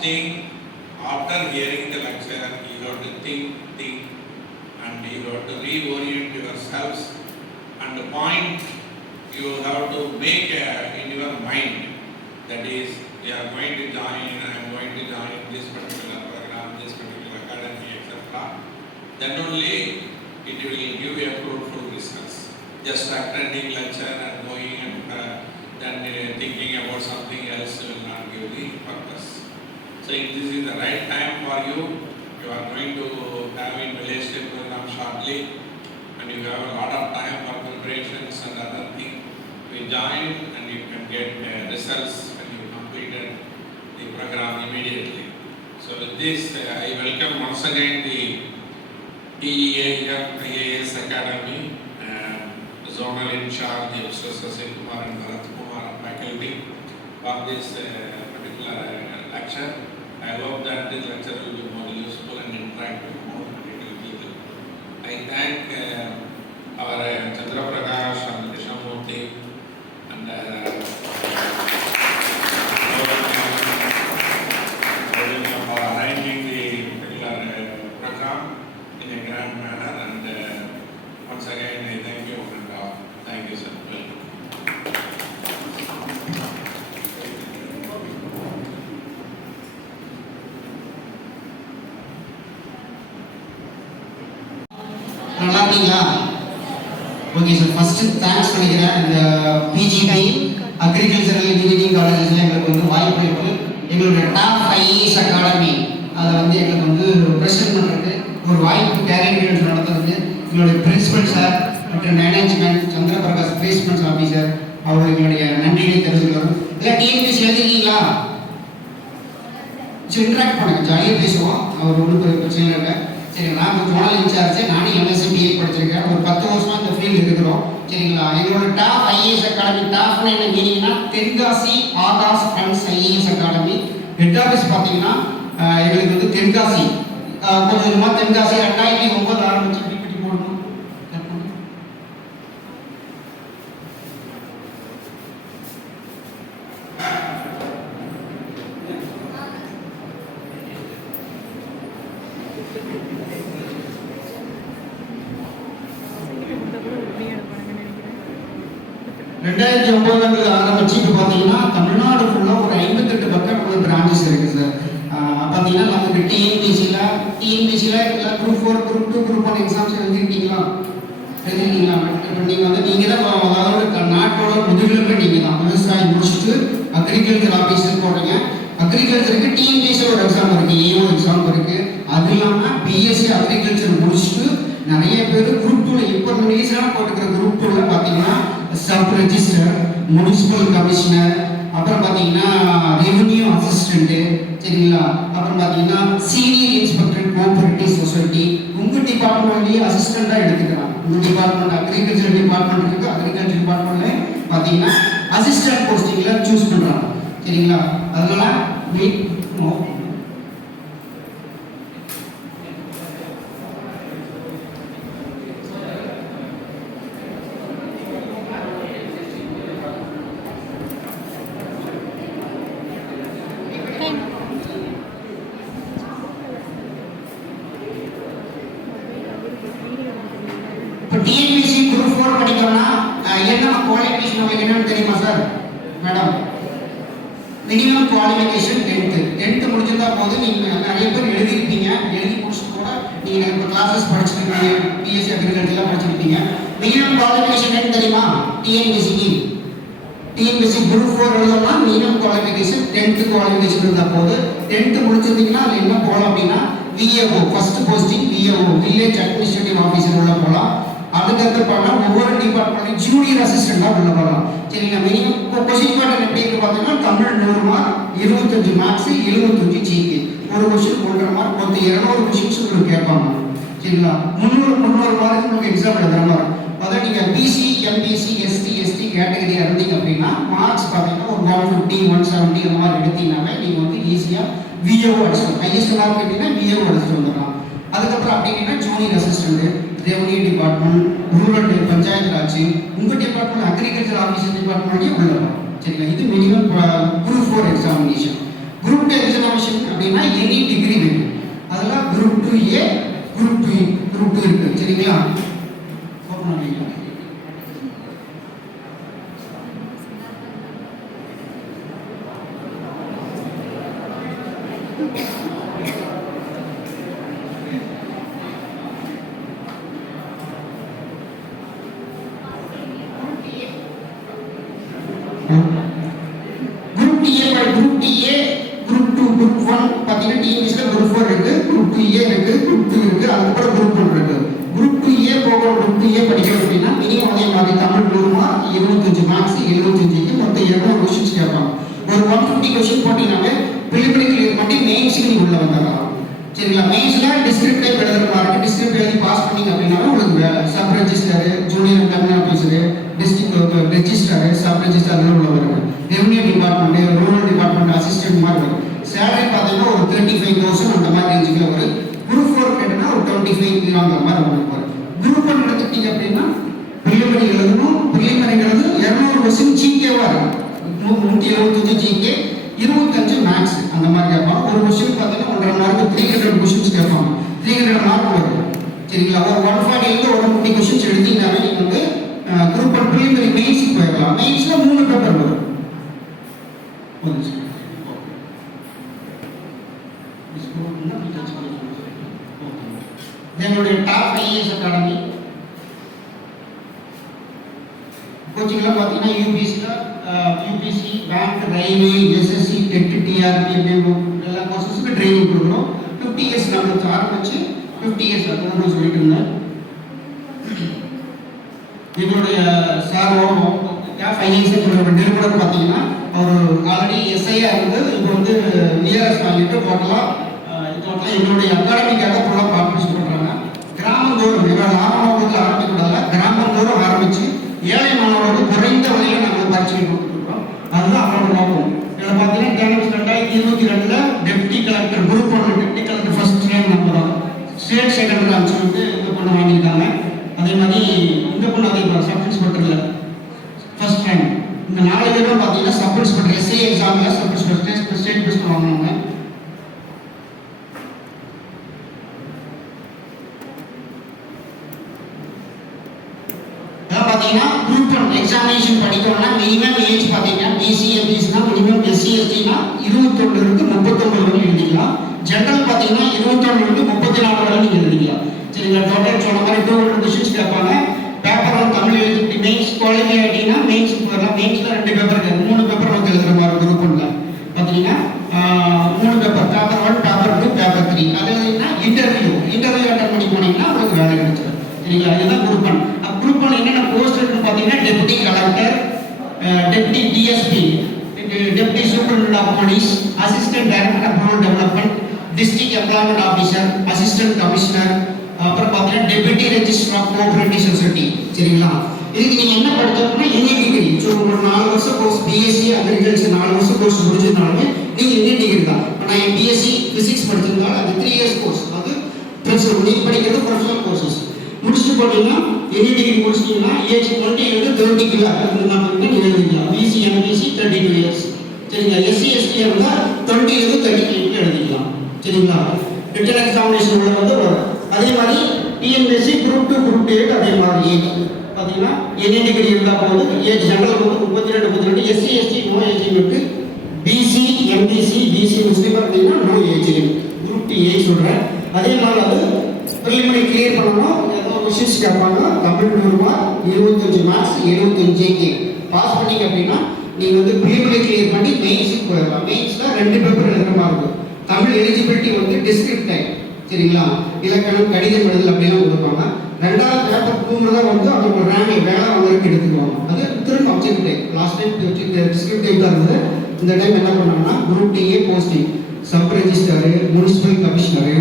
first thing, after hearing the lecture, you have to think, and you have to reorient yourselves, and the point you have to make in your mind, that is, you are going to join, I am going to join this particular program, this particular academy, etc. Then only it will give you a fruitful results. Just attending lecture and going and then thinking about something else will not give the purpose. So if this is the right time for you, you are going to have in Malaysia program shortly, and you have a lot of time for preparations and other things. We join and you can get results when you completed the program immediately. So with this, I welcome once again the TEAM IAS Academy, zonal in charge, Mr. Sasi Kumar and Bharat Kumar faculty for this particular lecture. I hope that this lecture will be more useful and interactive for more people. I thank our Chandra Prakash and Krishnamurthy and for arranging the particular program in a grand manner, and once again I thank you and thank you, sir. நல்லா இருக்கீங்களா? Okay sir, first thanks பண்ணிக்கிறேன். இந்த PGP agricultural engineering காலேஜஸ்ல எங்களுக்கு வந்து வாய்ப்பு இருக்கு. எங்களுடைய top IAS academy அதை வந்து எங்களுக்கு வந்து ப்ரெசென்ட் பண்ணுறதுக்கு ஒரு வாய்ப்பு கேரியர் நடத்துறதுக்கு எங்களுடைய பிரின்சிபல் சார் மற்றும் மேனேஜ்மெண்ட் சந்திர பிரகாஷ் பிளேஸ்மெண்ட்ஸ் ஆஃபீஸர் அவர்களுக்கு என்னுடைய நன்றியை தெரிவித்துக்கிறோம். இல்லை டிஎன்பிஎஸ்சி எழுதிருக்கீங்களா? இன்ட்ராக்ட் பண்ணுங்க, ஜாலியாக பேசுவோம். அவர் ஒன்றும் பிரச்சனை இல்லை. சரி, நான் இப்போ ஜோனல் இன்சார்ஜ், நானும் எம்எஸ்சி பிஏ படிச்சிருக்கேன். ஒரு 10 வருஷமா இந்த ஃபீல்டு இருக்கிறோம். சரிங்களா? எங்களோட டாப் ஐஏஎஸ் அகாடமி, டாப்னா என்ன மீனிங்னா Tenkasi Akash friends IAS academy. Head office பார்த்தீங்கன்னா எங்களுக்கு வந்து தென்காசி, கொஞ்சம் கொஞ்சமாக தென்காசி 2009 ஆரம்பிச்சு பிபிடி போடணும். 2009 ஆரம்பிச்சு இப்போ பார்த்தீங்கன்னா தமிழ்நாடு ஃபுல்லாக ஒரு 58 பக்கம் பிரான்ச்சஸ் இருக்குது சார். பார்த்தீங்கன்னா நமக்கு டிஎன்பிசியில் எல்லாம் குரூப் 4, குரூப் 2, குரூப் 1 எக்ஸாம்ஸ் எழுதிருக்கீங்களா? இப்போ நீங்கள் வந்து நீங்கள் தான் அதாவது நாட்டோட முதுகெலும்பு நீங்கள் தான். விவசாயம் முடிச்சுட்டு அக்ரிகல்ச்சர் ஆஃபீஸர் போடுறீங்க. அக்ரிகல்ச்சருக்கு டிஎன்பிசியில் ஒரு எக்ஸாம் இருக்குது, ஏஓ எக்ஸாம் இருக்குது. அது இல்லாமல் பிஎஸ்சி அக்ரிகல்ச்சர் முடிச்சுட்டு நிறைய பேர் குரூப் 2 இப்போ ரீசனாக போட்டுக்கிற குரூப் 2 பார்த்தீங்கன்னா சப் ரெஜிஸ்டர், முனிசிபல் கமிஷனர், அப்புறம் பார்த்தீங்கன்னா ரெவன்யூ அசிஸ்டண்ட்டு, சரிங்களா? அப்புறம் பார்த்தீங்கன்னா சீனியர் இன்ஸ்பெக்டர் கோஆபரேட்டிவ் சொசைட்டி. உங்கள் டிபார்ட்மெண்ட்லேயே அசிஸ்டண்ட்டாக எடுத்துக்கிறாங்க. உங்கள் டிபார்ட்மெண்ட் அக்ரிகல்ச்சர் டிபார்ட்மெண்ட் இருக்குது, அக்ரிகல்ச்சர் டிபார்ட்மெண்ட்ல பார்த்தீங்கன்னா அசிஸ்டன்ட் போஸ்டிங்கில் சூஸ் பண்ணுறாங்க. சரிங்களா? அதனால டிஎன்பிசி குரூப் 4 படிக்கணும்னா என்ன குவாலிஃபிகேஷன் வைக்கணும்னு தெரியுமா sir? Madam, minimum qualification 10th முடிச்சிருந்தா போதும். நீங்கள் நிறைய பேர் எழுதிருப்பீங்க, எழுதி முடிச்சுட்டு கூட நீங்கள் இப்போ கிளாஸஸ் படிச்சிருக்கீங்க, பிஎஸ்சி அக்ரிகல்ச்சர்லாம் படிச்சிருப்பீங்க. மினிமம் குவாலிஃபிகேஷன் என்ன தெரியுமா? டிஎன்பிசி குரூப் 4 எழுதணும்னா மினிமம் குவாலிஃபிகேஷன் 10th குவாலிஃபிகேஷன் இருந்தால் போதும். 10th முடிச்சிருந்தீங்கன்னா அதில் என்ன போகலாம் அப்படின்னா VAO, first posting VAO, village administrative officer உள்ள போகலாம். அதுக்கடுத்து பார்த்தா ஒவ்வொரு டிபார்ட்மெண்ட்லையும் ஜூனியர் அசிஸ்டண்டாக உள்ள போகலாம். சரிங்களா? மினிமம் இப்போ கொஸ்டின் பேட்டர்ன் எப்படி இருக்கு பார்த்தீங்கன்னா தமிழ் 100 மார்க், 25 மார்க்ஸ், 75 ஜிகே. ஒரு கொஸ்டின் 1.5 மார்க், மொத்தம் 200 கொஸ்டின்ஸ் உங்களுக்கு கேட்பாங்க. சரிங்களா? 300 மார்க் உங்களுக்கு எக்ஸாம் எழுதுற மாதிரி. அதாவது நீங்கள் பிசி, எம்பிசி, எஸ்டி கேட்டகரி இருந்தீங்க அப்படின்னா மார்க்ஸ் பார்த்தீங்கன்னா ஒரு 150, 170 அந்த மாதிரி எடுத்தீங்கன்னாவே நீங்கள் வந்து ஈஸியாக விஏஓ அடிச்சிடலாம். ஹையஸ்ட் மார்க் கேட்டீங்கன்னா விஏஓ அடிச்சுட்டு வந்துடலாம். அதுக்கப்புறம் அப்படின்னா junior assistant, revenue department, rural panchayat Raj, உங்கள் டிபார்ட்மெண்ட் அக்ரிகல்ச்சர் ஆஃபீஸர் டிபார்ட்மெண்ட்லேயும் உள்ளலாம். சரிங்களா? இது minimum group 4 examination. Group 2 examination அப்படின்னா எனி டிகிரி வேணும். அதெல்லாம் குரூப் 2A, குரூப் 2 இருக்கு. சரிங்களா? Group TA, group TA, group 2, group 1 பார்த்தீங்கன்னா டிஎன்பிஎஸ்ல குரூப் 4 இருக்கு, குரூப் 2A இருக்கு, குரூப் 2 இருக்கு, அதுக்கப்புறம் குரூப் 1 இருக்கு. குரூப் 2A போக குரூப் 2A படிக்கணும் அப்படின்னா மினிமம் அதே மாதிரி தமிழ் 100 மார்க், 25 மார்க்ஸ், 75க்கு மொத்தம் 200 கொஸ்டின்ஸ் கேட்பாங்க. ஒரு 150 கொஸ்டின் போட்டீங்கன்னாவே பிலிமினரி கிளியர் பண்ணி மெயின்ஸுக்கு நீங்க உள்ள வந்துடலாம். சரிங்களா? மெயின்ஸ்ல டிஸ்ட்ரிக்ட் டைப் எழுதுற மாதிரி டிஸ்ட்ரிக்ட் எழுதி பாஸ் பண்ணீங்க அப்படின்னா உங்களுக்கு sub register, junior company officer, district register, sub register உள்ள வருது. Revenue department, rural department assistant மாதிரி வரும். சேலரி பார்த்தீங்கன்னா ஒரு 35,000 அந்த மாதிரி ரேஞ்சுக்கு வரும். குரூப் 4 கேட்டனா ஒரு 25 அந்த மாதிரி உங்களுக்கு வரும். குரூப் 1 எடுத்துட்டீங்க அப்படின்னா பிலிமினரி எழுதணும். பிலிமினரிங்கிறது 200 கொஸ்டின் ஜிகேவா இருக்கும். 175 ஜிகே, 25 மேக்ஸ் அந்த மாதிரி கேட்பாங்க. ஒரு கொஸ்டின் பார்த்தீங்கன்னா 1.5 மார்க் 300 கொஸ்டின்ஸ் கேட்பாங்க. 300 மார்க் வரும். சரிங்களா? ஒரு 140 150 கொஸ்டின்ஸ் எழுதினாவே நீங்க வந்து குரூப் 1 பிலிமினரி மெயின்ஸ்க்கு போயிடலாம். மெயின்ஸ்ல 3 பேப்பர் வரும். எங்களுடைய டாப் ஐஏஎஸ் அகாடமி கோச்சிங்லாம் பார்த்தீங்கன்னா UPSC, bank, railway, SSC, TET, TRB அப்படின்னு எல்லா கோர்சஸுக்கு ட்ரைனிங் கொடுக்குறோம். 50 இயர்ஸ் நம்மளுக்கு ஆரம்பிச்சு 50 இயர்ஸ் அப்படின்னு சொல்லிட்டு இருந்தேன். எங்களுடைய சார் ஃபைனான்ஸ் நிறுவனம் பார்த்தீங்கன்னா அவர் ஆல்ரெடி எஸ்ஐயா இருந்து இப்போ வந்து விஆர்எஸ் வாங்கிட்டு டோட்டலாக எங்களுடைய அகாடமிக்காக ஃபுல்லாக பார்ட்டிசிபேட் பண்ணுறாங்க. கிராமந்தோறும் லாபநோக்கத்தில் ஆரம்பிக்கூடாது, கிராமந்தோறும் ஆரம்பித்து ஏழை மாணவர்களுக்கு குறைந்த விலையில் நாங்கள் பரிச்சை கொடுத்துருக்கோம். அதுதான் அவரோட நோக்கம். இதில் பார்த்தீங்கன்னா talents 2022 deputy collector group 1 deputy collector first time நம்ம தான் ஸ்டேட் செகண்டரி அனுப்பிச்சு வந்து இந்த பொண்ணு வாங்கியிருக்காங்க. அதே மாதிரி இந்த பொண்ணு அதே சப் இன்ஸ்பெக்டரில் ஃபர்ஸ்ட் டைம். இந்த 4 பேரும் பார்த்தீங்கன்னா சப் இன்ஸ்பெக்டர் எஸ்ஐ எக்ஸாமில் சப் இன்ஸ்பெக்டர் ஸ்டேட் பெஸ்ட் வாங்கினாங்க. பார்த்தீங்கன்னா குரூப் 1 எக்ஸாமினேஷன் படிக்கணும்னா மினிமம் ஏஜ் பார்த்தீங்கன்னா பிசி எம்பிசினா மினிமம் எஸ்சி எஸ்டினா 21 இருந்து 39 வரை எழுதிக்கலாம். ஜெனரல் பார்த்தீங்கன்னா 21 இருந்து 34 வரை நீங்கள் எழுதிக்கலாம். சரிங்களா? டோட்டல் சொன்ன மாதிரி 200 கொஸ்டின்ஸ் கேட்பாங்க. பேப்பர் 1 தமிழ் எழுதி மெயின்ஸ் குவாலிஃபை ஆகிட்டீங்கன்னா மெயின்ஸுக்கு போகலாம். மெயின்ஸில் 2 பேப்பர் 3 பேப்பர் வந்து எழுதுகிற மாதிரி குரூப் 1 பார்த்தீங்கன்னா 3 பேப்பர், பேப்பர் 1, பேப்பர் 2, பேப்பர் 3. அது எழுதிங்கன்னா இன்டர்வியூ அட்டன் பண்ணி போனீங்கன்னா உங்களுக்கு வேலை கிடைச்சிடும். சரிங்களா? இதுதான் குரூப் 1. குரூப் 1 என்னென்ன போஸ்ட் இருக்குன்னு பார்த்தீங்கன்னா deputy collector, deputy DSP, deputy superintendent of police, assistant director of rural development, district employment officer, assistant commissioner, அப்புறம் பார்த்தீங்கன்னா deputy register of cooperative society. சரிங்களா? இதுக்கு நீங்கள் என்ன படிச்சோம்னா எனி டிகிரி. ஸோ ஒரு 4 வருஷம் கோர்ஸ் பிஎஸ்சி அக்ரிகல்ச்சர் 4 வருஷம் கோர்ஸ் முடிச்சிருந்தாலுமே நீங்கள் எனி டிகிரி தான். இப்போ நான் பிஎஸ்சி ஃபிசிக்ஸ் படிச்சிருந்தாலும் அது 3 இயர்ஸ் கோர்ஸ். அது ப்ரொஃபஷனல். நீங்கள் படிக்கிறது ப்ரொஃபஷனல் கோர்சஸ். முடிச்சுட்டு போட்டீங்கன்னா எனி டிகிரி முடிச்சிட்டீங்கன்னா ஏஜ் 20 இருந்து 30 நீங்கள் எழுதிக்கலாம். BC MBC 32 years. சரிங்களா? எஸ்சி எஸ்டி இருந்தால் 20 இருந்து 38 எழுதிக்கலாம். சரிங்களா? ரிட்டன் எக்ஸாமினேஷன் உள்ள வந்து வரும். அதே மாதிரி டிஎன்பிஎஸ்சி குரூப் 2 குரூப் 8 அதே மாதிரி ஏஜ் பார்த்தீங்கன்னா எனி டிகிரி இருந்தால் போது ஏஜ் ஜெனரல் வந்து 32 SC ST no age limit. BC MBC BC Muslim பார்த்தீங்கன்னா no age limit. Group age சொல்கிறேன். அதே மாதிரி அது பிலிமினரி கிளியர் பண்ணணும். கொஸ்டின்ஸ் கேட்பாங்க. Tamil 100 mark, 25 marks, 75 GK pass பண்ணீங்க அப்படின்னா நீங்கள் வந்து பிலிமினரி கிளியர் பண்ணி மெயின்ஸுக்கு போயிடலாம். மெயின்ஸில் 2 பேப்பர் எழுதுகிற மாதிரி இருக்கும். தமிழ் எலிஜிபிலிட்டி வந்து டிஸ்கிரிப்ட் டைப். சரிங்களா? இலக்கணம், கடிதம் எழுதல் அப்படிலாம் கொடுப்பாங்க. 2வது பேப்பர் 2 தான் வந்து அவங்க ரேங்க் வேலை வாங்குறதுக்கு எடுத்துக்குவாங்க. அது திரும்ப object type. Last time descriptive type தான் இருந்தது. இந்த டைம் என்ன பண்ணாங்கன்னா group TA posting, sub register, municipal commissioner,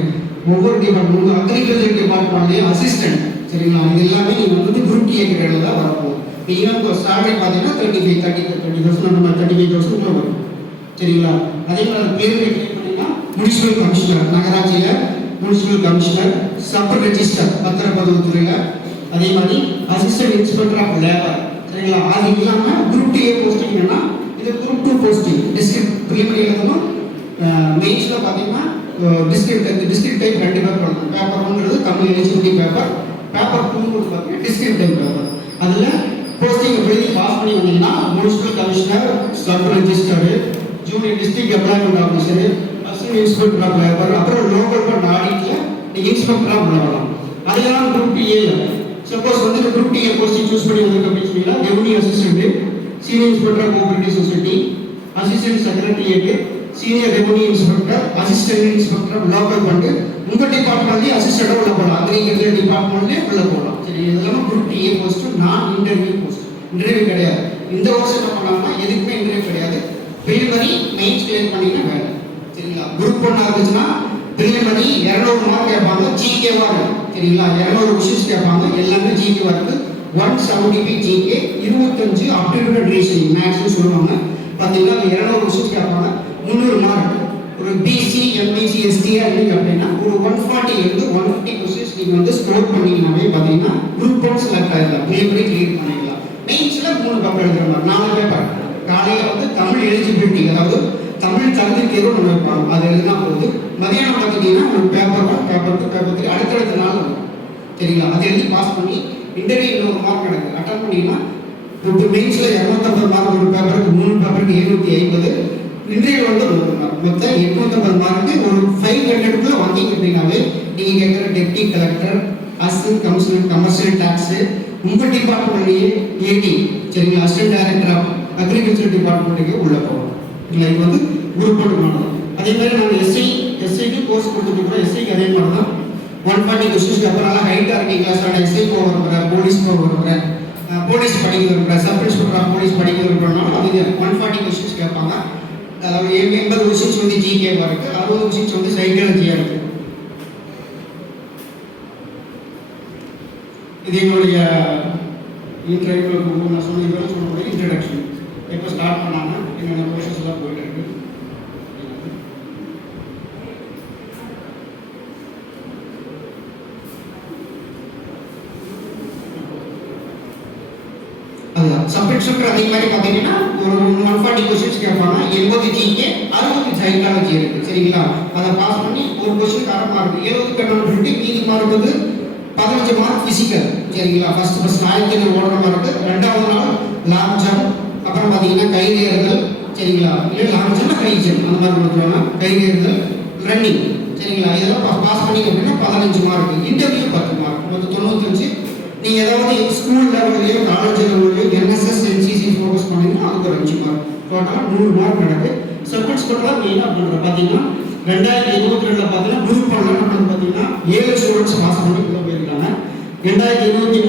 ஒவ்வொரு டிபார்ட்மெண்ட் அக்ரிகல்ச்சர் டிபார்ட்மெண்ட்லேயே அசிஸ்டன்ட். சரிங்களா? இது எல்லாமே நீங்கள் வந்து குரூப் டிஏ கிரேடில் தான் வரப்போகுது. இப்போ ஈவன் சேலரி பார்த்தீங்கன்னா 30,000 அந்த மாதிரி 35,000 வரும். சரிங்களா? அதே மாதிரி பேர் பண்ணிங்கன்னா முனிசிபல் கமிஷனர், நகராட்சியில் முனிசிபல் கமிஷனர், சப் ரெஜிஸ்டர் பத்திரப்பதிவுத்துறையில், அதே மாதிரி அசிஸ்டன்ட் இன்ஸ்பெக்டர் ஆஃப் லேபர். சரிங்களா? அது இல்லாமல் குரூப் டிஏ போஸ்டிங்னா இது குரூப் 2 போஸ்டிங். டிஸ்ட்ரிக்ட் பிலிமினரி எழுதணும், மெயின்ஸில் பார்த்தீங்கன்னா டிஸ்ட்ரிக்ட் டைப் 2 பேப்பர் எழுதணும். பேப்பர் 1ங்கிறது தமிழ் எலிஜிபிலிட்டி பேப்பர், பேப்பர் 2ங்கிறது பார்த்தீங்கன்னா டிஸ்ட்ரிக்ட் டைப் பேப்பர். அதில் போஸ்டிங் எழுதி பாஸ் பண்ணி வந்தீங்கன்னா municipal commissioner, sub registrar, junior district employment officer, assistant inspector of labour, அப்புறம் லோக்கல் ஃபண்ட் ஆடிட்டில் நீங்கள் இன்ஸ்பெக்டராக உள்ள வரலாம். அதெல்லாம் குரூப் டிஏல சப்போஸ் வந்து இந்த குரூப் டிஏ போஸ்டிங் சூஸ் பண்ணி வந்திருக்கு அப்படின்னு சொன்னீங்கன்னா revenue assistant, senior inspector of cooperative society, assistant secretariat, senior revenue inspector, assistant inspector of local fund, உங்கள் டிபார்ட்மெண்ட்லேயே அசிஸ்டண்டாக உள்ள போகலாம். அக்ரிகல்ச்சர் டிபார்ட்மெண்ட்லேயே உள்ள போகலாம். சரி, இதெல்லாம் குரூப் டிஏ போஸ்ட், நான் இன்டர்வியூ போஸ்ட். இன்டர்வியூ கிடையாது. இந்த வருஷம் என்ன பண்ணாங்கன்னா எதுக்குமே இன்டர்வியூ கிடையாது. ப்ரிலிமினரி மெயின்ஸ் கிளியர் பண்ணிங்கன்னா வேலை. சரிங்களா? குரூப் 1 இருந்துச்சுன்னா ப்ரிலிமினரி 200 மார்க் கேட்பாங்க, ஜிகேவா இருக்கும். சரிங்களா? 200 கொஸ்டின்ஸ் கேட்பாங்க, எல்லாமே ஜிகேவா இருக்கு. 170 ஜிகே, 25 அப்டிடியூட் ரீசனிங் மேக்ஸ்னு சொல்லுவாங்க. பார்த்தீங்கன்னா 200 கொஸ்டின்ஸ் கேட்பாங்க, 300 மார்க். ஒரு பிசி, எம்பிசி, எஸ்டிஆ இருந்தீங்க அப்படின்னா ஒரு 140 இருந்து 150 கொஸ்டின்ஸ் நீங்கள் வந்து ஸ்கோர் பண்ணிங்கனாவே பார்த்தீங்கன்னா குரூப் 1 செலக்ட் ஆகிடலாம், ப்ரிலிமினரி கிளியர் பண்ணிடலாம். மெயின்ஸில் 3 பேப்பர் எழுதுற மாதிரி 4 பேப்பர். காலையில் வந்து தமிழ் எலிஜிபிலிட்டி, அதாவது தமிழ் தகுதி தேர்வு நம்ம வைப்பாங்க, அது எழுதினா போகுது. மதியானம் பார்த்துட்டீங்கன்னா ஒரு பேப்பர் 1, பேப்பர் 2, பேப்பர் 3 அடுத்தடுத்த நாள் வரும். சரிங்களா? அதை எழுதி பாஸ் பண்ணி இன்டர்வியூ 100 மார்க் நடக்குது. அட்டன் பண்ணிங்கன்னா இப்போ மெயின்ஸில் 250 மார்க் ஒரு பேப்பருக்கு, 3 பேப்பருக்கு 750, இன்டர்வியூ வந்து 100 மார்க், மொத்தம் 850 மார்க்கு. ஒரு 500க்குள்ளே வந்தீங்க அப்படின்னாவே நீங்கள் கேட்குற deputy collector, assistant commissioner commercial tax, உங்கள் டிபார்ட்மெண்ட்லேயே ஏடி, சரிங்களா, அசிஸ்டன்ட் டைரக்டர் ஆஃப் அக்ரிகல்ச்சர் டிபார்ட்மெண்ட்டுக்கு உள்ளே போகணும். இல்லை, இது வந்து குரூப் 1 மாடல். அதே மாதிரி நாங்கள் எஸ்ஐக்கு கோர்ஸ் கொடுத்துருக்குறோம். எஸ்ஐக்கு அதே மாதிரி தான் 140 கொஸ்டின்ஸ்க்கு அப்புறம் நல்லா ஹைட்டாக இருக்கீங்க, கிளாஸ் எஸ்ஐ போக விரும்புகிறேன், போலீஸ் போக விரும்புகிறேன், போலீஸ் படிக்க விரும்புகிறேன், சப் இன்ஸ்பெக்டர் ஆஃப் போலீஸ் படிக்க விரும்புகிறனால அது 140 கொஸ்டின்ஸ் கேட்பாங்க. அதாவது 80 கொஸ்டின்ஸ் வந்து ஜிகேவாக இருக்குது, 60 கொஸ்டின்ஸ் வந்து சைக்காலஜியாக இருக்குது. இது எங்களுடைய இன்டர்வியூ நான் சொன்ன இன்ட்ரடக்ஷன் எப்போ ஸ்டார்ட் பண்ணாங்க, என்னென்ன ப்ரோசஸ் எல்லாம் போயிட்டு இருக்கு. அதுதான் சப் இன்ஸ்பெக்டர். அதே மாதிரி பார்த்தீங்கன்னா ஒரு 140 கொஸ்டின்ஸ் கேட்பாங்க, 80 ஜிகே, 60 சைக்காலஜி இருக்குது. சரிங்களா? அதை பாஸ் பண்ணி ஒரு கொஸ்டின் 1/2 மார்க், 70 கண்ணு மீதி மார்க் வந்து 15 மார்க் ஃபிசிக்கல். சரிங்களா? ஃபர்ஸ்ட் 1500 ஓடுற மார்க்கு, 2வது நாள் லாங் ஜம்ப், அப்புறம் பார்த்தீங்கன்னா கைதேறுதல். சரிங்களா? இல்லை லாங் ஜம்ப், ஹை ஜம்ப் அந்த மாதிரி கொடுத்துருவாங்க. கைதேறுதல், ரன்னிங். சரிங்களா? இதெல்லாம் பாஸ் பண்ணிங்க அப்படின்னா 15 மார்க். இன்டர்வியூ 10 மார்க், மொத்தம் 95. நீங்கள் ஏதாவது ஸ்கூல் லெவல்லையோ காலேஜ் லெவல்லையோ என்எஸ்எஸ் என்சிசி ஃபோக்கஸ் பண்ணிங்கன்னா அதுக்கு ஒரு 5 மார்க். டோட்டலாக 100 மார்க் நடக்குது. சப் இன்ஸ்பெக்டராக மெயினாக பண்ணுறது பார்த்தீங்கன்னா 2022 பார்த்தீங்கன்னா குரூப் 1 வந்து பார்த்தீங்கன்னா 7 ஸ்டூடெண்ட்ஸ் பாஸ் பண்ணி உள்ள போயிருக்காங்க. 2023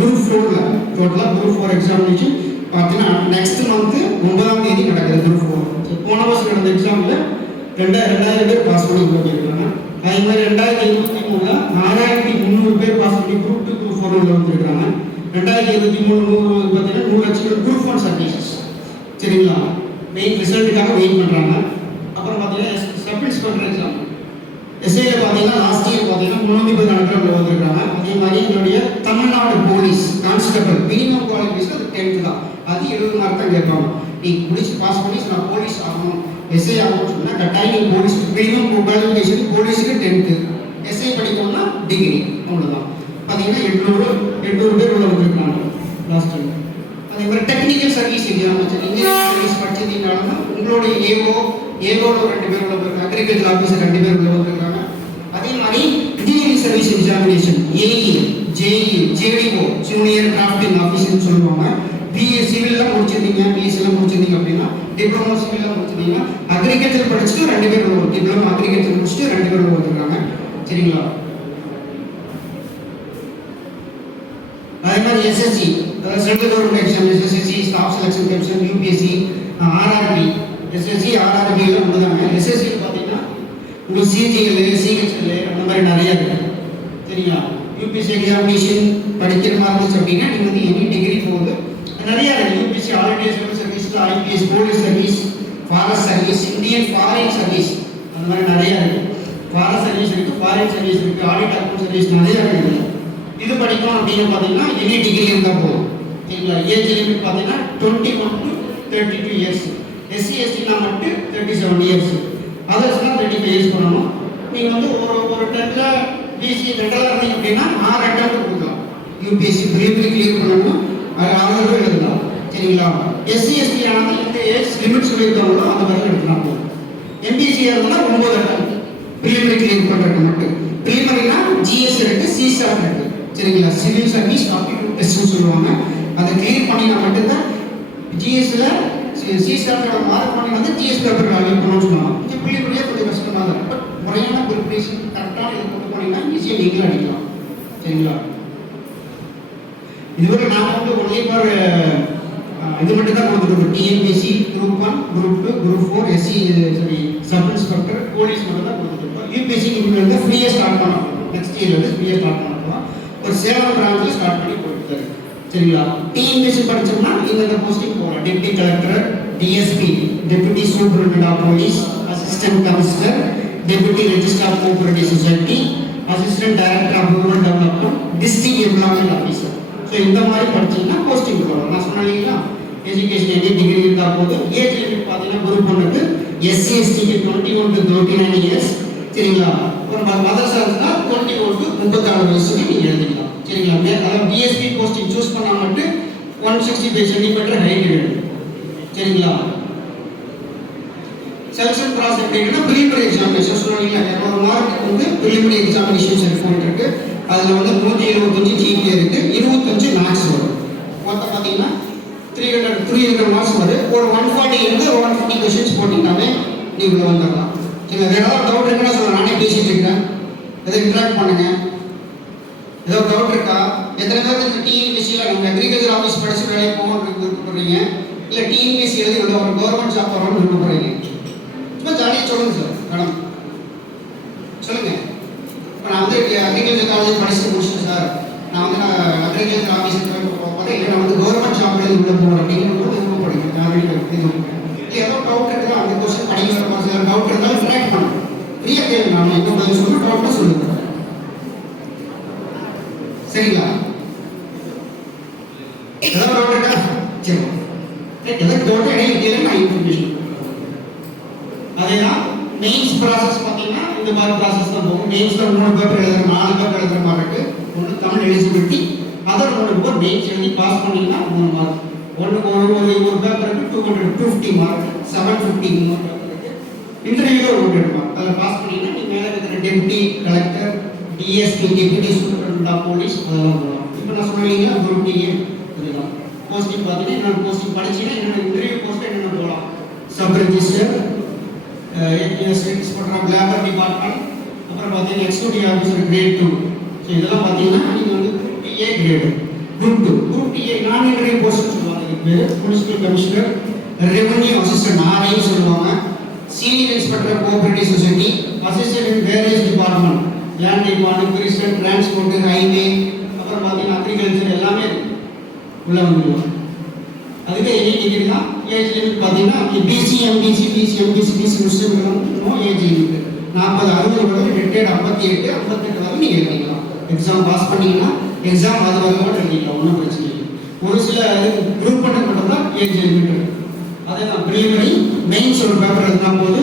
குரூப் 4 டோட்டலாக குரூப் 4 எக்ஸாமினேஷன் பார்த்தீங்கன்னா நெக்ஸ்ட் மந்த்து 9ஆம் தேதி நடக்குது குரூப் 4. போன வருஷம் நடந்த எக்ஸாமில் 2000 பேர் பாஸ் பண்ணி உள்ள போயிருக்காங்க. அதே மாதிரி 2023 4300 பேர் பாஸ் பண்ணி குரூப் 2 குரூப் 4 உள்ள வந்துருக்காங்க. 2023 பார்த்தீங்கன்னா 100 லட்சம் குரூப் 1 சர்வீசஸ். சரிங்களா? மெயின் ரிசல்ட்டுக்காக வெயிட் பண்ணுறாங்க. அப்புறம் பார்த்தீங்கன்னா சப் இன்ஸ்பெக்டர் எக்ஸாம் எஸ்ஐயில் பார்த்தீங்கன்னா லாஸ்ட் இயர் பார்த்தீங்கன்னா 314 பேர் வந்திருக்காங்க. அதே மாதிரி என்னுடைய Tamil Nadu police constable minimum qualification அது 10th தான், அது 70 மார்க் தான் கேட்பாங்க. நீங்கள் முடிச்சு பாஸ் பண்ணி நான் போலீஸ் ஆகணும், எஸ்ஐ ஆகணும்னு சொன்னால் கட்டாயம் நீங்கள் போலீஸ் மினிமம் குவாலிஃபிகேஷன் போலீஸுக்கு 10th, எஸ்ஐ படிக்கணும்னா டிகிரி, அவ்வளோதான். பார்த்தீங்கன்னா 800 பேர் உள்ள வந்திருக்காங்க லாஸ்ட் இயர். அதே மாதிரி டெக்னிக்கல் சர்வீஸ் எக்ஸாம் வச்சு இன்ஜினியரிங் சர்வீஸ் படிச்சதுனால உங்களுடைய ஏவோட 2 பேர் உள்ள போயிருக்காங்க, அக்ரிகல்ச்சர் ஆஃபீஸர் 2 பேர் உள்ள வந்திருக்காங்க. அதே மாதிரி engineering service examination AE, JE, JDO junior drafting ஆஃபீஸர்னு சொல்லுவாங்க. பிஏ சிவில்லாம் முடிச்சிருந்தீங்க, பிஎஸ்சிலாம் முடிச்சிருந்தீங்க அப்படின்னா, டிப்ளமோ சிவில்லாம் முடிச்சிருந்தீங்கன்னா அக்ரிகல்ச்சர் படிச்சுட்டு 2 பேர் உள்ள, டிப்ளமோ அக்ரிகல்ச்சர் முடிச்சுட்டு 2 பேர் உள்ள வந்திருக்காங்க. சரிங்களா? அதே மாதிரி SSC central government exam, SSC staff selection commission, UPSC, RRB, SSC RRB எல்லாம் உண்டுதாங்க. எஸ்எஸ்சி பார்த்தீங்கன்னா உங்களுக்கு சிஜிஎல், சிஹெச்எல் அந்த மாதிரி நிறைய இருக்குது. சரிங்களா? யூபிஎஸ்சி எக்ஸாமினேஷன் படிக்கிற மாதிரி இருந்துச்சு அப்படின்னா நீங்கள் வந்து எனி டிகிரி போகுது நிறைய இருக்குது. யூபிஎஸ்சி ஆல் இண்டியா சிவில் சர்வீஸில் IPS, police service, forest service, Indian foreign service அந்த மாதிரி நிறையா இருக்குது. ஃபாரஸ்ட் சர்வீஸ் இருக்குது, ஃபாரின் சர்வீஸ் இருக்குது, ஆடிட் அக்கௌண்ட் சர்வீஸ் நிறையா இருக்குது. இது படிக்கணும் அப்படின்னு பார்த்தீங்கன்னா எனி டிகிரி இருந்தால் போதும். சரிங்களா? ஏஜ் லிமிட் பார்த்தீங்கன்னா 21 to 32 இயர்ஸ். SC ST மட்டும் 37 இயர்ஸ், அதர்ஸ்னால் 35 இயர்ஸ் பண்ணணும். நீங்கள் வந்து ஒரு டென்த்தில் பிசி ஜென்ரலாக இருந்தீங்க அப்படின்னா 6 அட்டெம்ப்ட் கொடுக்கலாம். யூபிஎஸ்சி ப்ரீஃப்லி கிளியர் பண்ணணும், அது 6 எழுதலாம். சரிங்களா? SC ST ஆனால் இந்த ஏஜ் லிமிட் சொல்லியிருக்காங்களோ அந்த வரைக்கும் எடுக்கலாம் போதும். MPC இருந்தால் 9 அட்டெம்ப்ட் ப்ரீலிமினரி கிளியர் பண்ணுறது மட்டும். ப்ரீலிமினரினா GS இருக்கு, CSAT இருக்கு. சரிங்களா? சிவில் சர்வீஸ் ஆப்டிடியூட் டெஸ்ட்னு சொல்லுவாங்க. அதை கிளியர் பண்ணினா மட்டும்தான் GSல CSAT மார்க் பண்ணி வந்து GS பேப்பர் வேல்யூ பண்ணணும்னு சொல்லுவாங்க. இது ப்ரீலிமினரியாக கொஞ்சம் கஷ்டமாக இருக்கும். பட் முறையான ப்ரிப்பரேஷன் கரெக்டான இது கொண்டு போனீங்கன்னா ஈஸியாக நீங்களும் அடிக்கலாம். சரிங்களா? இதுவரை நான் வந்து ஒரே பார் இது மட்டும் தான் கொடுத்துருக்கோம். TNPSC group 1, group 2, group 4, SC sub inspector, police மட்டும் தான் கொடுத்துருக்கோம். UPSC வந்து ஃப்ரீயாக ஸ்டார்ட் பண்ணோம். நெக்ஸ்ட் இயர் வந்து ஃப்ரீயாக ஸ்டார்ட் பண்ணோம். ஒரு 7 பிரான்ச்சில் ஸ்டார்ட் பண்ணி கொடுத்துருக்காரு. சரிங்களா? TNPSC படிச்சோம்னா இந்த போஸ்டிங் போகலாம். Deputy collector, DSP, deputy superintendent of police, assistant commissioner, deputy registrar of cooperative society, assistant director of rural development, district employment officer. So இந்த மாதிரி படிச்சீங்கன்னா போஸ்டிங் போகலாம். நான் சொன்னேன் இல்லைங்களா, எஜுகேஷன் எனி டிகிரி இருந்தால் போதும். ஏஜ் லிமிட் பார்த்தீங்கன்னா குரூப் 1க்கு SC STக்கு 21 to 39 இயர்ஸ். சரிங்களா? ஒரு மதர்ஸ் இருந்தால் 21 to 34 வயசுக்கு நீங்கள் எழுதிக்கலாம். சரிங்களா? அதாவது DSP போஸ்டிங் சூஸ் பண்ணால் மட்டும் 165 சென்டிமீட்டர் ஹைட் வேணும். சரிங்களா? செலக்ஷன் ப்ராசஸ் எப்படின்னா ப்ரிலிமினரி எக்ஸாமினேஷன் சொல்லுவீங்க. 200 மார்க் வந்து ப்ரிலிமினரி எக்ஸாமினேஷன் செலக்ட் இருக்கு. அதில் வந்து 175 GPA இருக்கு, 25 மேக்ஸ் வரும். மொத்தம் பார்த்தீங்கன்னா 300 மார்க்ஸ் வரும். ஒரு 140 இருந்து 150 கொஸ்டின்ஸ் போட்டிங்கன்னாவே நீங்கள் வந்துடலாம். சரி, வேறு ஏதாவது டவுட் இருக்குன்னா சொல்லுங்கள், நானே பேசிட்டு இருக்கேன். எதை இன்ட்ராக்ட் பண்ணுங்க. ஏதோ டவுட் இருக்கா? எத்தனை பேருக்கு TNPSCயில் நம்ம அக்ரிகல்ச்சர் ஆஃபீஸ் படிச்சு வேலைக்கு போகணும்னு விருப்பப்படுறீங்க, இல்லை TNPSC எழுதி ஒரு கவர்மெண்ட் ஜாப் வரணும்னு விருப்பப்படுறீங்க? சும்மா ஜாலியாக சொல்லுங்கள் சார். மேடம் சொல்லுங்கள். இப்போ நான் வந்து அக்ரிகல்ச்சர் காலேஜ் படிச்சுட்டு முடிச்சிட்டேன் சார், நான் வந்து அக்ரிகல்ச்சர் ஆஃபீஸுக்கு போகிறேன், இல்லை நான் வந்து கவர்மெண்ட் ஜாப் எழுதி உள்ள போகிறேன் அப்படிங்கிற போது விருப்பப்படுங்க. ஏதோ டவுட் இருக்குதா அந்த கொஸ்டின் படிக்கிற சார் டவுட் இருந்தாலும் இன்ட்ராக்ட் பண்ணுங்க. ஃப்ரீயாக கேளுங்க. நான் என்ன பதில் சொல்லணும் டவுட்னா சொல்லுங்கள். சரிங்களா? ஏதாவது டவுட் இருக்கா? சரி, எதாவது டவுட் இடையில கேளுங்க, நான் இன்ஃபர்மேஷன். அதேதான் மெயின்ஸ் ப்ராசஸ் பார்த்தீங்கன்னா இந்த மாதிரி ப்ராசஸ் தான் போகும். மெயின்ஸில் 3 பேப்பர் எழுதுற 4 பேப்பர் எழுதுற மாதிரி இருக்கு. ஒன்று Tamil eligibility, other 3 paper mains எழுதி பாஸ் பண்ணிங்கன்னா 3 மார்க். ஒரு பேப்பருக்கு 250 மார்க், 750 மார்க் இருக்கு. இன்டர்வியூல 100 மார்க். அதில் பாஸ் பண்ணிங்கன்னா நீங்கள் மேலே இருக்கிற deputy collector, DSP, deputy superintendent of police அதெல்லாம் போகலாம். இப்போ நான் சொன்னீங்கன்னா குரூப் TA இதுதான் போஸ்டிங். பார்த்தீங்கன்னா என்னோட போஸ்டிங் படிச்சுன்னா என்னோட இன்டர்வியூ போஸ்ட்டு என்னென்ன போகலாம். Sub register, inspector labour department, அப்புறம் பார்த்தீங்கன்னா எக்ஸிக்யூட்டிவ் ஆஃபீஸர் கிரேட் 2. ஸோ இதெல்லாம் பார்த்தீங்கன்னா நீங்கள் வந்து group TA grade. Group 2 group TA நான் இன்டர்வியூ போஸ்ட்னு சொல்லுவாங்க. இதுக்கு பேர் municipal commissioner, revenue assistant RI சொல்லுவாங்க, senior inspector cooperative society, assistant in various department, land department, Christian, transport, highway, அப்புறம் பார்த்தீங்கன்னா அக்ரிகல்ச்சர் எல்லாமே உள்ள வந்துடுவாங்க. அதுக்கு எனி டிகிரி தான். ஏஜ் லிமிட் பார்த்தீங்கன்னா BC MPC Muslim no age limit. 40 60 வரைக்கும் ரிட்டையர்ட் 58 வரை நீங்கள் எழுதிக்கலாம். எக்ஸாம் பாஸ் பண்ணிங்கன்னா எக்ஸாம் அது வரை கூட எழுதிக்கலாம், ஒன்றும் பிரச்சனை இல்லை. ஒரு சில குரூப் பண்ண மட்டும் தான் ஏஜ் லிமிட். அதே தான் ப்ரிலிமினரி மெயின்ஸ் ஒரு பேப்பர் எழுதினா போது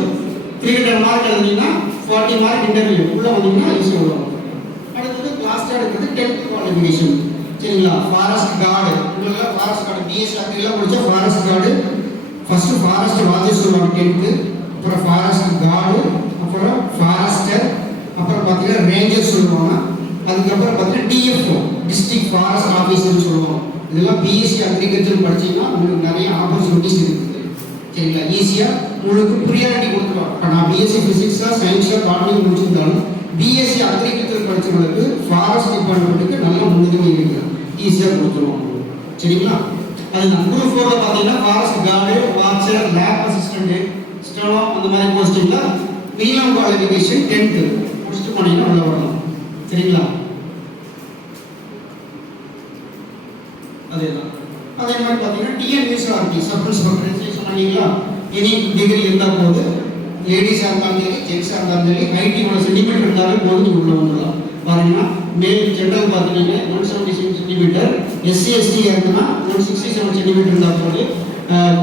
300 மார்க் எழுதிங்கன்னா 40 மார்க் இன்டர்வியூ உள்ளே வந்தீங்கன்னா ஈஸியாக வரும். அடுத்தது கிளாஸ் எடுக்கிறது 10th குவாலிஃபிகேஷன். சரிங்களா? ஃபாரஸ்ட் கார்டு, உங்களெல்லாம் ஃபாரஸ்ட் கார்டு BS அக்ரிலாம் முடிச்சா forest card first forest watcher சொல்லுவாங்க 10th, அப்புறம் ஃபாரஸ்ட் கார்டு, அப்புறம் ஃபாரஸ்டர், அப்புறம் பார்த்தீங்கன்னா ரேஞ்சர் சொல்லுவாங்க. அதுக்கப்புறம் பார்த்தீங்கன்னா DFO டிஸ்ட்ரிக்ட் ஃபாரஸ்ட் ஆஃபீஸர்னு சொல்லுவாங்க. இதெல்லாம் BSc அக்ரிகல்ச்சர் படிச்சீங்கன்னா உங்களுக்கு நிறைய ஆப்பர்ச்சுனிட்டிஸ் இருக்குது. சரிங்களா? ஈஸியாக உங்களுக்கு ப்ரியாரிட்டி கொடுத்துருவாங்க. இப்போ நான் BSc ஃபிசிக்ஸாக சயின்ஸாக பாட்னி முடிச்சிருந்தாலும் BSc அக்ரிகல்ச்சர் படித்தவங்களுக்கு ஃபாரஸ்ட் டிபார்ட்மெண்ட்டுக்கு நல்ல முன்னுரிமை இருக்குது, ஈஸியாக கொடுத்துருவாங்க. சரிங்களா? அதுதான் குரூப் 4 பார்த்தீங்கன்னா forest card, watcher, lab assistant, steno அந்த மாதிரி போஸ்டிங்கில் மினிமம் குவாலிஃபிகேஷன் 10th முடிச்சுட்டு போனீங்கன்னா உள்ள வரலாம். சரிங்களா? அதேதான். அதே மாதிரி பார்த்தீங்கன்னா TNUSRT சப் இன்ஸ்பெக்டர் சொன்னீங்களா, எனி டிகிரி இருந்தால் போது லேடிஸாக இருந்தாலும் சரி ஜென்ஸாக இருந்தாலும் சரி ஹைட்டியோட சென்டிமீட்டர் இருந்தாலே போது நீங்கள் உள்ள வந்துடலாம். பாருங்கன்னா மேல் ஜென்ரல் பார்த்தீங்கன்னா 176 சென்டிமீட்டர், SC ST இருக்குன்னா 167 சென்டிமீட்டர் இருந்தால் போது,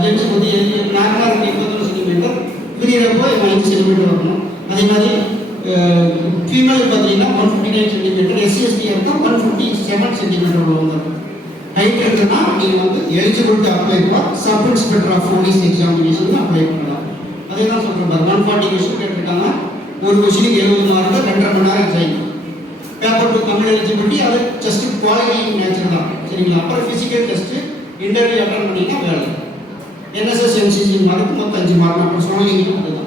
ஜென்ஸ் வந்து நார்மலாக இருக்கு 21 சென்டிமீட்டர், விரிகிறப்போ 5 சென்டிமீட்டர் வரணும். அதே மாதிரி ஃபீமேல் பார்த்தீங்கன்னா 159 சென்டிமீட்டர், எஸ்சிஎஸ்டி இருந்தால் 157 சென்டிமீட்டர் உள்ளவங்க ஹைட் இருக்குன்னா நீங்கள் வந்து eligible to apply for sub inspector of police examination apply பண்ணலாம். அதே தான் சொல்கிறேன் பாரு, 140 கொஸ்டின் கேட்டிருக்காங்க, ஒரு கொஸ்டினுக்கு 70 மார்க்கு, 2.5 மணி நேரம் எக்ஸாம். பேப்பர் 2 தமிழ் எலிஜிபிலிட்டி, அது ஜஸ்ட் குவாலிஃபையிங் நேச்சர் தான், சரிங்களா. அப்புறம் ஃபிசிக்கல் டெஸ்ட்டு, இன்டர்வியூ அட்டன் பண்ணிங்கன்னா வேலை. என்எஸ்எஸ் என்சிசி மார்க்கு மொத்தம் 5 மார்க். அப்புறம் சொன்னீங்க அதுதான்.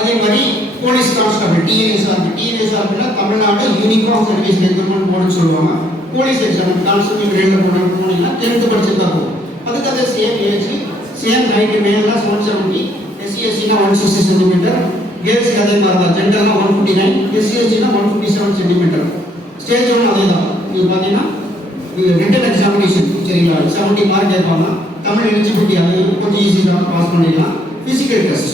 அதே மாதிரி போலீஸ் கான்ஸ்டபிள் டிஎன்எஸ்ஆர்பினா தமிழ்நாடு யூனிஃபார்ம் சர்வீஸ் ரெக்ரூட்மெண்ட் போர்டுன்னு சொல்லுவாங்க. போலீஸ் எக்ஸாம் கான்ஸ்டபிள் கிரேடில் போனீங்கன்னா 10th படிச்சிருந்தா போகும். அதுக்கு அதே சேம் ஏஜ், சேம் ஹைட்டு, மேலாம் 170, எஸ்சிஎஸ்சினா 160 சென்டிமீட்டர், கேர்ள்ஸுக்கு அதே மாதிரி தான், ஜென்டர்லாம் 159, எஸ்சிஎஸ்சினா 157 சென்டிமீட்டர். ஸ்டேஜ் ஒன்று அதே தான். நீங்கள் பார்த்தீங்கன்னா ரிட்டன் எக்ஸாமினேஷன், சரிங்களா, 70 மார்க் கேட்பாங்க. தமிழ் எலிஜிபிலிட்டி அது கொஞ்சம் ஈஸி தான், பாஸ் பண்ணிடலாம். ஃபிசிக்கல் டெஸ்ட்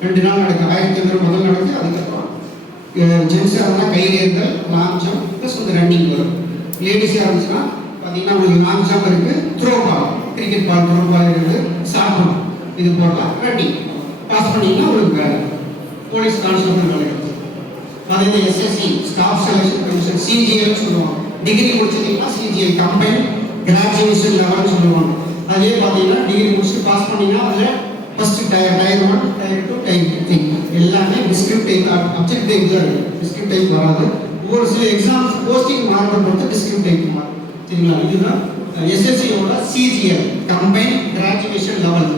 2 நாள் நடக்கு, 1000 முதல் நடக்கு. அதுக்கப்புறம் ஜென்ஸாக இருந்தால் கையேறுதல், லாங் ஜம்ப் ப்ளஸ் வந்து ரன்னிங் வரும். லேடிஸாக இருந்துச்சுன்னா பார்த்தீங்கன்னா உங்களுக்கு லாங் ஜம்ப் இருக்குது, throw ball, cricket ball, throw ball இருக்குது, ஷார்ட் பால், இது போடலாம். ரன்னிங் பாஸ் பண்ணிங்கன்னா உங்களுக்கு வேலை. போலீஸ் கான்ஸ்டபிள் வேலை இருக்குது. அதே SSC staff selection commission CGL சொல்லுவாங்க. டிகிரி முடிச்சிட்டிங்கன்னா சிஜிஎல் கம்பைன் கிராஜுவேஷன் லெவல்னு சொல்லுவாங்க. அதே பார்த்தீங்கன்னா டிகிரி முடிச்சு பாஸ் பண்ணிங்கன்னா அதில் ஃபர்ஸ்ட் டயர் 1, டயர் 2, டயர் 3 எல்லாமே டிஸ்கிரிப்டிவ் அப்ஜெக்டிவ் தான் இருக்குது. டிஸ்கிரிப்டிவ் வராது. ஒரு சில எக்ஸாம்ஸ் போஸ்டிங் மார்க்கை பொறுத்து டிஸ்கிரிப்டிவ் மார்க், சரிங்களா. இதுதான் எஸ்எஸ்சியோட சிஜிஎல் கம்பைன் கிராஜுவேஷன் லெவல்,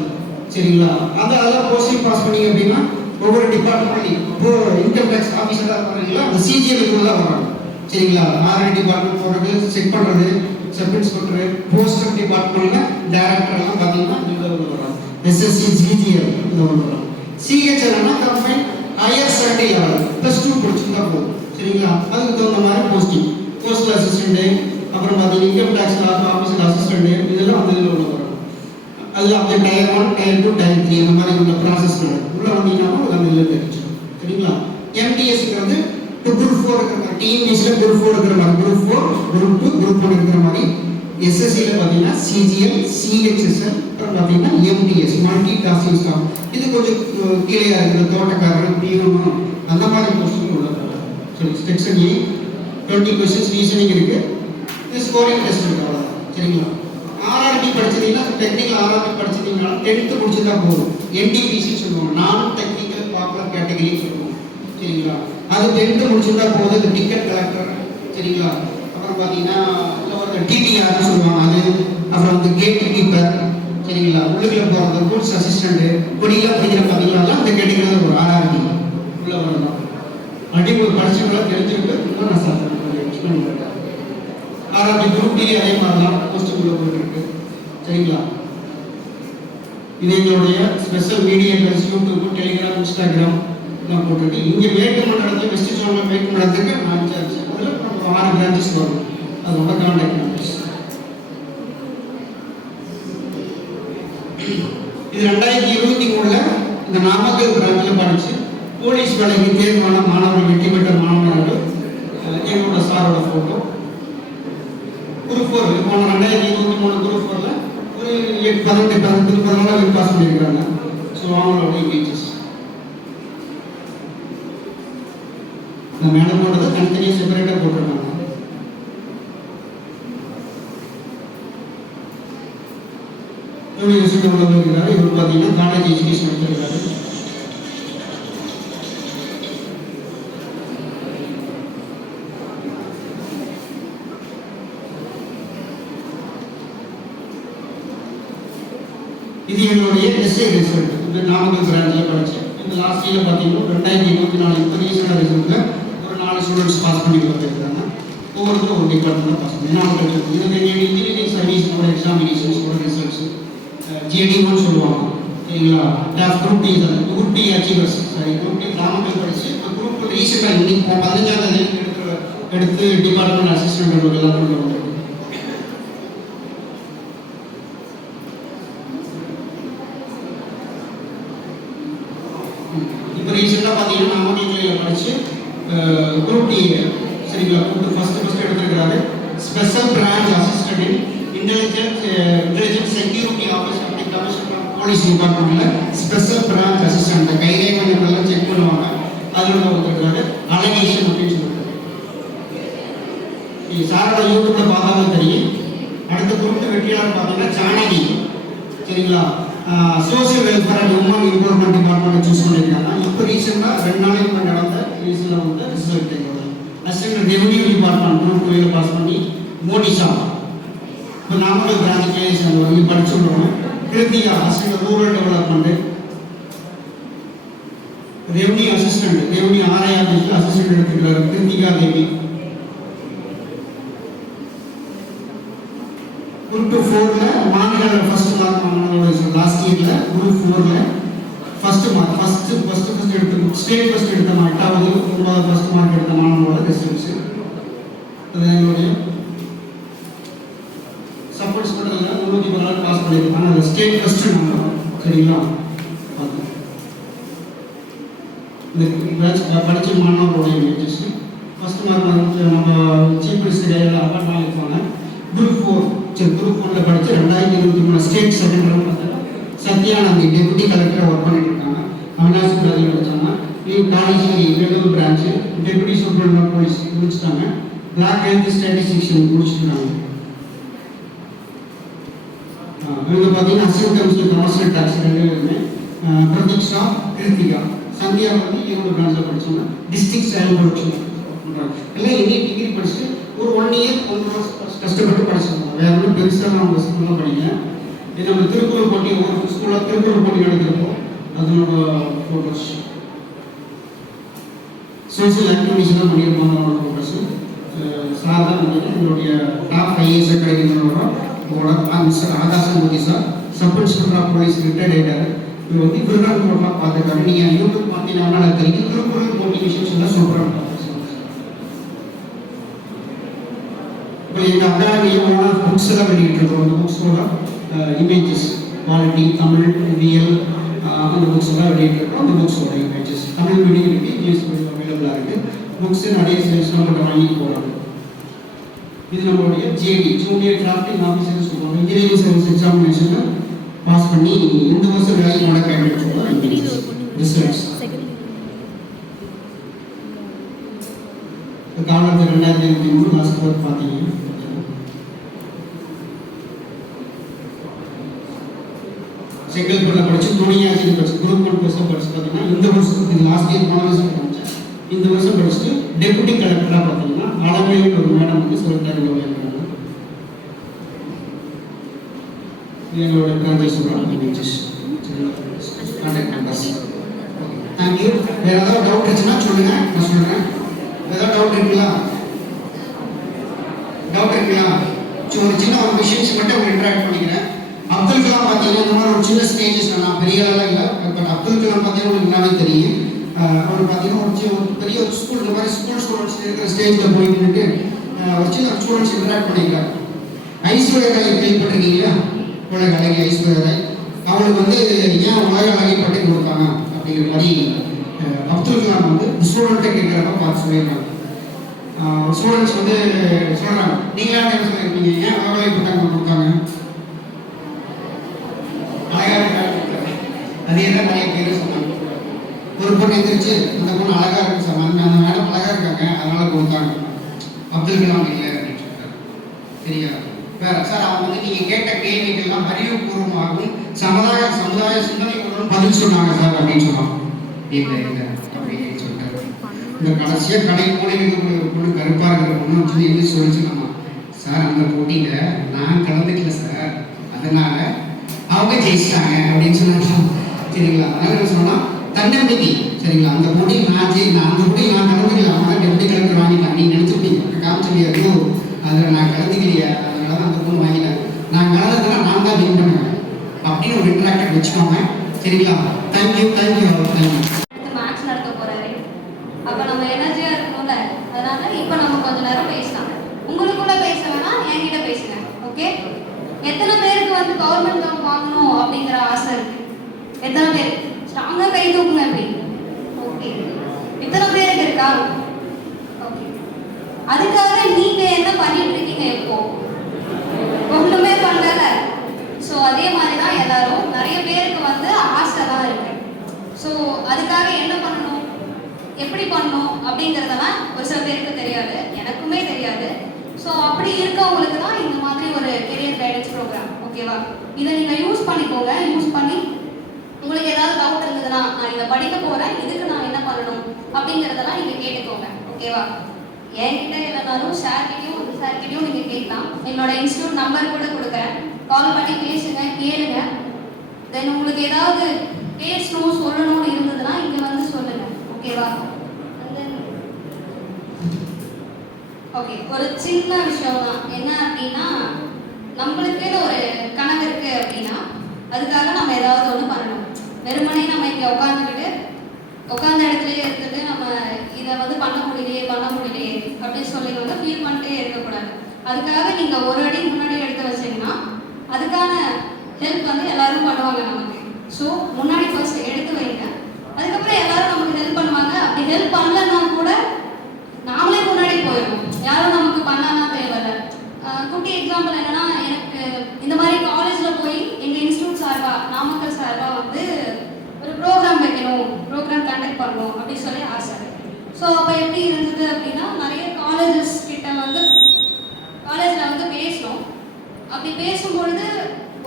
சரிங்களா. அதெல்லாம் போஸ்டிங் பாஸ் பண்ணீங்க அப்படின்னா ஒவ்வொரு டிபார்ட்மெண்ட்லையும் இப்போ இன்கம் டேக்ஸ் ஆஃபீஸராக இருக்கிறீங்களா அந்த சிஜிஎலுக்குள்ள தான் வராங்க, சரிங்களா. ஆர்ஐ டிபார்ட்மெண்ட் போகிறது, செக் பண்ணுறது, சப் இன்ஸ்பெக்டர், போஸ்டல் டிபார்ட்மெண்ட்டில் டைரக்டர்லாம் பார்த்தீங்கன்னா இந்த வராங்க. எஸ்எஸ்சி ஜிஜிஎல் இந்த வராங்க. சிஹெச்எல்னா கம்பைன் ஹையர் செகண்டரி லெவல் +2 படிச்சுருந்தா போதும், சரிங்களா. அதுக்கு தகுந்த மாதிரி போஸ்டிங், போஸ்டல் அசிஸ்டண்ட்டு, அப்புறம் பார்த்தீங்கன்னா இன்கம் டேக்ஸ் ஆஃபீஸர் அசிஸ்டண்ட்டு, இதெல்லாம் வந்து இதில் உள்ள வரும். அதெல்லாம் அப்படியே டயர் 1, டயர் 2, டயர் 3 அந்த மாதிரி உள்ள ப்ராசஸ் உள்ள வந்தீங்கன்னா அது இதில் தெரிஞ்சிடும், சரிங்களா. எம்டிஎஸ்ங்கிறது குரூப் 4 இருக்கிற மாதிரி, டிஎன்பிஎஸ்சியில் குரூப் 4 இருக்கிற மாதிரி, குரூப் 4, குரூப் 2, குரூப் 1 இருக்கிற மாதிரி. எஸ்எஸ்சியில் பார்த்தீங்கன்னா சிஜிஎல், சிஹெச்எஸ்எல், அப்புறம் பார்த்தீங்கன்னா எம்டிஎஸ் மல்டி டாஸ்கிங் ஸ்டாஃப். இது கொஞ்சம் கீழே இருக்கிற தோட்டக்காரர், பியூனு அந்த மாதிரி போஸ்டிங் உள்ள. சரி, செக்ஷன் ஏ 20 கொஸ்டின்ஸ் ரீசனிங் இருக்குது. இது ஸ்கோரிங் டெஸ்ட் இருக்குது, அவ்வளோதான், சரிங்களா. ஆர்ஆர்பி படிச்சிருந்தீங்கன்னா டெக்னிக்கல் ஆர்ஆர்பி படிச்சிருந்தீங்கன்னா 10th முடிச்சிருந்தா போதும். என்டிபிசி சொல்லுவாங்க, நான் டெக்னிக்கல் பாப்புலர் கேட்டகரின்னு சொல்லுவோம், சரிங்களா. அது 10th முடிச்சிருந்தா போதும். இது டிக்கெட் கலெக்டர், சரிங்களா. அப்புறம் பார்த்தீங்கன்னா டிடிஆர்னு சொல்லுவாங்க அது. அப்புறம் வந்து கேட் கீப்பர், சரிங்களா. உள்ளுக்குள்ள போகிறது ரூல்ஸ் அசிஸ்டண்ட்டு, கொடியெல்லாம் படிக்கிற பார்த்தீங்கன்னா இந்த கேட்டகரியில் ஒரு ஆர்ஆர்பி உள்ள வரலாம். அடிப்படை படிச்சுக்கலாம் தெரிஞ்சுக்கிட்டு இன்னும் நான் சார் எக்ஸ்பிளைன் பண்ணுறேன். ஆர்ஆர்பி குரூப் டி அதே மாதிரி தான் போஸ்ட்டுக்குள்ளே போயிட்டுருக்கு, சரிங்களா. இது எங்களுடைய special media base YouTube, Telegram, Instagram எல்லாம் போட்டுருக்கு. இங்கே வேட்புமன்றத்தில் வெஸ்ட் ஜோனில் வேட்புமன்றத்துக்கு நான் இன்சார்ஜ். அதில் நம்ம 6 பிரான்ச்சஸ் வரும். அதோட கான்டாக்ட் நம்பர்ஸ். இது 2023 இந்த நாமக்கல் பிரான்ச்சில் படித்து போலீஸ் வேலைக்கு தேர்வான மாணவர்கள், வெற்றி பெற்ற மாணவர்கள், எங்களோட சாரோட ஃபோட்டோ. குரூப் 4 போன 2023 குரூப் 4ல் ஒரு 18 பாஸ் பண்ணியிருக்கிறாங்க. ஸோ அவங்களோட இமேஜஸ் இந்த மேடமோட தனித்தனியாக செப்பரேட்டாக போட்டிருக்காங்க. யூனிவர்சிட்டி உள்ள இருக்கிறாரு. இவர் பார்த்தீங்கன்னா காலேஜ் எஜுகேஷன் எடுத்திருக்காரு. இது என்னுடைய எஸ்ஏ ரிசல்ட். இது நாமக்கல் பிரான்ச்சில் படித்தேன். இந்த லாஸ்ட் இயரில் பார்த்தீங்கன்னா 2024 இன்டர்நேஷனல் ரிசல்ட்டில் ஒரு 4 ஸ்டூடெண்ட்ஸ் பாஸ் பண்ணி வந்துருக்காங்க. ஒவ்வொருத்தரும் ஒரு டிபார்ட்மெண்ட்டில் பாஸ் பண்ணி நாமக்கல் இது என்னுடைய இன்ஜினியரிங் சர்வீஸோட எக்ஸாமினேஷன்ஸோட ரிசல்ட்ஸ் ஜிடி1 சொல்லுவாங்க, சரிங்களா. Group D group D achievers, sorry group D Namakkal படித்து குரூப் ரீசெண்டாக இன்னைக்கு 15ஆம் தேதி எடுத்து டிபார்ட்மெண்ட் அசிஸ்டன்ட் எல்லாம் கொண்டு வந்தாங்க. இப்போ ரீசெண்டாக பார்த்தீங்கன்னா நாமக்கல் படித்து குரூப் டி, சரிங்களா, குரூப் ஃபஸ்ட்டு எடுத்துருக்கிறாரு. Special branch assistant in intelligence security officer commissioner police டிபார்ட்மெண்ட்ல ஸ்பெஷல் பிரான்ச் அசிஸ்டன்ட் கைரேகைகள்லாம் செக் பண்ணுவாங்க. அதில் ஒருத்தர் அலகேஷன் அப்படின்னு சொல்லிட்டு சாரோட யூடியூப்ல பார்த்தாலும் தெரியும். அடுத்த குறிப்பிட்ட வெற்றியாளர் பார்த்தீங்கன்னா ஜானகி, சரிங்களா, social welfare and woman improvement department choose பண்ணியிருக்காங்க. இப்போ ரீசெண்டாக 2 நாளைக்கு முன்னாடி நடந்த ரீசெண்டாக வந்து result assistant revenue department group 2 pass பண்ணி மோனிஷா இப்போ நாமக்கல் பிரான்ச் கேஸ் அவங்க படிச்சுடுவோம். Krithika assistant rural development revenue assistant revenue RI ஆஃபீஸில் அசிஸ்டன்ட் எடுத்துக்கிறார் கிருத்திகா தேவி. குரூப் 4ல மாநில ஃபர்ஸ்ட் மார்க் வாங்கினதோட லாஸ்ட் இயர்ல குரூப் 4ல ஃபர்ஸ்ட் மார்க் ஃபர்ஸ்ட் எடுத்து ஸ்டேட் ஃபர்ஸ்ட் எடுத்த மார்க் 8வது ஃபர்ஸ்ட் மார்க் எடுத்த மாணவனோட ரிசல்ட்ஸ். அது எங்களுடைய சப்போர்ட் ஸ்கூல்ல 314 பாஸ் பண்ணிருக்காங்க. அது ஸ்டேட் ஃபர்ஸ்ட் நம்பர், சரிங்களா. இந்த பேட்ச் படிச்ச மாணவர்களுடைய இமேஜஸ் ஃபர்ஸ்ட் மார்க் வந்து நம்ம சீஃப் மினிஸ்டர் அவார்ட் வாங்கிருக்காங்க. குரூப் 4ல படிச்சு 2023 state second round Sathyanandhi deputy collector work பண்ணிட்டு இருக்காங்க. அவினாசி காலேஜ் படிச்சாங்க. College Vellore branch deputy superintendent police முடிச்சிட்டாங்க. பிளாக் ஹெல்த் ஸ்டாட்டிஸ்டிக்ஸ் முடிச்சிருக்காங்க. இவங்க பார்த்தீங்கன்னா அசிஸ்டன்ட் கமிஷனர் கமர்ஷியல் டாக்ஸ் 2 பேருமே. பிரதீக்ஷா கிருத்திகா சந்தியா வந்து ஈரோடு பிரான்ச்சில் படிச்சாங்க. டிஸ்ட்ரிக்ட் செயல்படுச்சு எல்லாம் இந்திய டிகிரி படிச்சுட்டு ஒரு 1 இயர் 1 வருஷம் கஷ்டப்பட்டு படிச்சிருக்காங்க. வேற ஒன்றும் பெருசாக அவங்க ஸ்கூலில் படிக்கல. இது நம்ம திருக்குறள் போட்டி ஒரு ஸ்கூலில் திருக்குறள் போட்டி நடத்திருப்போம். அதனோட ஃபோட்டோஸ் சோசியல் ஆக்டிவிட்டிஸ்லாம் பண்ணியிருப்பாங்க. அவங்களோட ஃபோட்டோஸ் சார் தான் வந்து எங்களுடைய டாப் ஐஏஎஸ் அகாடமிகளோட mister Akasan Modi sir sub inspector of police retired ஆகிட்டார். இவர் வந்து விருதாள் போட்டெலாம் பார்த்துருக்காரு. நீங்கள் யூடியூப் பார்த்தீங்கன்னா தெரியும். திருக்குறள் போட்டி விஷயம்ஸ் எல்லாம் சூப்பராக எங்கள் அகாடமியோட புக்ஸ் எல்லாம் வெளியிட்டிருக்கோம். அந்த புக்ஸோட இமேஜஸ் குவாலிட்டி தமிழ் வியல் அந்த புக்ஸ் எல்லாம் வெளியிட்டிருக்கோம். அந்த புக்ஸோட இமேஜஸ் தமிழ் மீடியம் இருக்குது, இங்கிலீஷ் மீடியம் அவைலபிளாக இருக்குது. புக்ஸு நிறைய சேல்ஸ்லாம் மட்டும் வாங்கி போகிறாங்க. இது நம்மளுடைய ஜேடி ஜூனியர் கிராஃப்டிங் ஆஃபீஸர்னு சொல்லுவாங்க. இன்ஜினியரிங் சர்வீஸ் எக்ஸாமினேஷனில் பாஸ் பண்ணி இந்த வருஷம் வேலையோட கேண்டிடேட்ஸோட ரிசல்ட்ஸ் காலத்து 2023 லாஸ்ட் ஒர்க் பார்த்தீங்கன்னா செங்கல்பட்டில் படிச்சு துணியாச்சு படிச்சு குரூப் 1 கோர்ஸும் படிச்சு பார்த்தீங்கன்னா இந்த வருஷம் லாஸ்ட் இயர் போன வருஷம் படித்தேன். இந்த வருஷம் படிச்சுட்டு டெபுட்டி கலெக்டராக பார்த்தீங்கன்னா அளவையில் ஒரு மேடம் வந்து சொல்லிட்டாங்க. எங்களோட contact images contact numbers. Thank you. வேறு ஏதாவது டவுட் இருந்துச்சுன்னா சொல்லுங்க, நான் சொல்கிறேன். ஏதாவது டவுட் இருக்குங்களா? ஒரு சின்ன ஒரு விஷயம்ஸ் மட்டும் அவங்க இன்ட்ராக்ட் பண்ணிக்கிறேன். அப்துல் கலாம் பார்த்தீங்கன்னா இந்த மாதிரி ஒரு சின்ன ஸ்டேஜஸ் நான் பெரிய ஆளாக இல்லை. பட் அப்துல் கலாம் பார்த்தீங்கன்னா உங்களுக்கு எல்லாமே தெரியும். அவர் பார்த்தீங்கன்னா ஒரு பெரிய ஒரு ஸ்கூல் இந்த மாதிரி ஸ்கூல் ஸ்டூடெண்ட்ஸ் இருக்கிற ஸ்டேஜில் போயிட்டு ஒரு சின்ன ஸ்டூடெண்ட்ஸ் இன்ட்ராக்ட் பண்ணிக்கிறாங்க. ஐஸ்வர்யா ராய் கேள்விப்பட்டிருக்கீங்களா? உலக அழகி ஐஸ்வர்யா ராய் அவங்களுக்கு வந்து ஏன் உலக அழகி பட்டி கொடுத்தாங்க அப்படிங்கிற மாதிரி அப்துல் கலாம் வந்து ஸ்டூடெண்ட்டை கேட்குறப்ப பார்த்து சொல்லிடுறாங்க. ஸ்டூடெண்ட்ஸ் வந்து சொல்கிறாங்க, நீங்களாம் என்ன சொல்லியிருப்பீங்க, ஏன் உலக அழகி பட்டம் கொடுத்தாங்க? அழகாக இருக்காங்க. அதே தான் நிறைய பேர் சொன்னாங்க. ஒரு பொண்ணு எந்திரிச்சு அந்த பொண்ணு அழகாக இருக்கு சார், அந்த மேடம் அழகாக இருக்காங்க அதனால கொடுத்தாங்க. அப்துல் கலாம் இல்லை அப்படின்னு சொல்கிறார். சரியா? வேற சார் அவங்க வந்து நீங்கள் கேட்ட கேள்விகள்லாம் அறிவுபூர்வமாகவும் சமுதாய சிந்தனைகளுடன் பதில் சொன்னாங்க சார் அப்படின்னு சொன்னாங்க. இல்லை அப்படின்னு சொல்லிட்டாரு. இந்த கடைசியாக கடை மூலையில் ஒரு பொண்ணு கருப்பாக இருக்கிற பொண்ணு வச்சு என்ன சொல்லிச்சுன்னா, சார் அந்த போட்டியில் நான் கலந்துக்கல சார், அதனால அவங்க ஜெயிச்சிட்டாங்க அப்படின்னு சொன்னாங்க. சரிங்களா? அதனால என்ன சொன்னால் தன்னம்பிக்கை. சரிங்களா? அந்த போட்டி நான் அந்த போட்டி நான் கலந்துக்கல, அவங்க டெப்டி கலெக்டர் வாங்கிட்டாங்க. நீங்கள் நினச்சிருப்பீங்க காமிச்சிருக்கோ அதில் நான் கலந்துக்கலையா, அதனால தான் அந்த பொண்ணு வாங்கிட்டாங்க. நான் கலந்துக்கலாம் நான் தான் வின் பண்ணுவேன் அப்படின்னு ஒரு இன்ட்ராக்ட் வச்சுக்கோங்க. சரிங்களா? தேங்க்யூ. மேட்ச் நடக்க போறாரு. அப்ப நம்ம எனர்ஜியா இருக்கணும்ல, அதனால இப்ப நம்ம கொஞ்ச நேரம் பேசலாம். உங்களுக்குள்ள பேச வேணாம், என்கிட்ட பேசுங்க. ஓகே? எத்தனை பேருக்கு வந்து கவர்மெண்ட் ஜாப் வாங்கணும் அப்படிங்கிற ஆசை இருக்கு? எத்தனை பேர் ஸ்ட்ராங்கா கை தூக்குங்க. அப்படி ஓகே, எத்தனை பேருக்கு இருக்கா? ஓகே, அதுக்காக நீங்க என்ன பண்ணிட்டு இருக்கீங்க? எப்போ ஒண்ணுமே அதே மாதிரி தான் எல்லாரும் நிறைய பேருக்கு வந்து ஆசை தான் இருக்கு. ஸோ அதுக்காக என்ன பண்ணணும், எப்படி பண்ணணும் அப்படிங்கிறதெல்லாம் ஒரு சில பேருக்கு தெரியாது, எனக்குமே தெரியாது. ஸோ அப்படி இருக்கவங்களுக்கு தான் இந்த மாதிரி ஒரு கெரியர் கைடன்ஸ் ப்ரோக்ராம். ஓகேவா, இதை நீங்கள் யூஸ் பண்ணிக்கோங்க. யூஸ் பண்ணி உங்களுக்கு ஏதாவது டவுட் இருந்ததுன்னா, நான் இதை படிக்க போகிறேன், இதுக்கு நான் என்ன பண்ணணும் அப்படிங்கிறதெல்லாம் நீங்கள் கேட்டுக்கோங்க. ஓகேவா, என்கிட்ட இல்லைனாலும் சார்கிட்டையும் அந்த சார்கிட்டையும் நீங்கள் கேட்கலாம். என்னோட இன்ஸ்டியூட் நம்பர் கூட கொடுக்குறேன், கால் பண்ணி பேசுங்க, கேளுங்க. தென் உங்களுக்கு ஏதாவது பேசணும் சொல்லணும்னு இருந்ததுன்னா இங்கே வந்து சொல்லுங்க. ஓகேவா, ஓகே, ஒரு சின்ன விஷயம் தான். என்ன அப்படின்னா, நம்மளுக்குன்னு ஒரு கனவு இருக்கு அப்படின்னா அதுக்காக நம்ம ஏதாவது ஒன்று பண்ணணும். வெறுமனே நம்ம இங்கே உட்காந்த இடத்துலயே இருந்துட்டு நம்ம இதை வந்து பண்ண முடியலையே அப்படின்னு சொல்லி வந்து ஃபீல் பண்ணிட்டே இருக்கக்கூடாது. அதுக்காக நீங்கள் ஒரு அடி முன்னாடி எடுத்து வச்சீங்கன்னா அதுக்கான ஹெல்ப் வந்து எல்லாரும் பண்ணுவாங்க நமக்கு. ஸோ முன்னாடி ஃபர்ஸ்ட் எடுத்து வைங்க, அதுக்கப்புறம் எல்லாரும் நமக்கு ஹெல்ப் பண்ணுவாங்க. அப்படி ஹெல்ப் பண்ணலன்னா கூட நாமளே முன்னாடி போயிடணும், யாரும் நமக்கு பண்ணலாம் தேவையில்லை. குட்டி எக்ஸாம்பிள் என்னன்னா, எனக்கு இந்த மாதிரி காலேஜில் போய் எங்கள் இன்ஸ்டியூட் சார்பாக, நாமக்கல் சார்பாக வந்து ஒரு ப்ரோக்ராம் வைக்கணும், ப்ரோக்ராம் கண்டக்ட் பண்ணணும் அப்படின்னு சொல்லி ஆசை. ஸோ அப்போ எப்படி இருந்தது அப்படின்னா, நிறைய காலேஜஸ் கிட்ட வந்து காலேஜில் வந்து பேசணும். அப்படி பேசும்பொழுது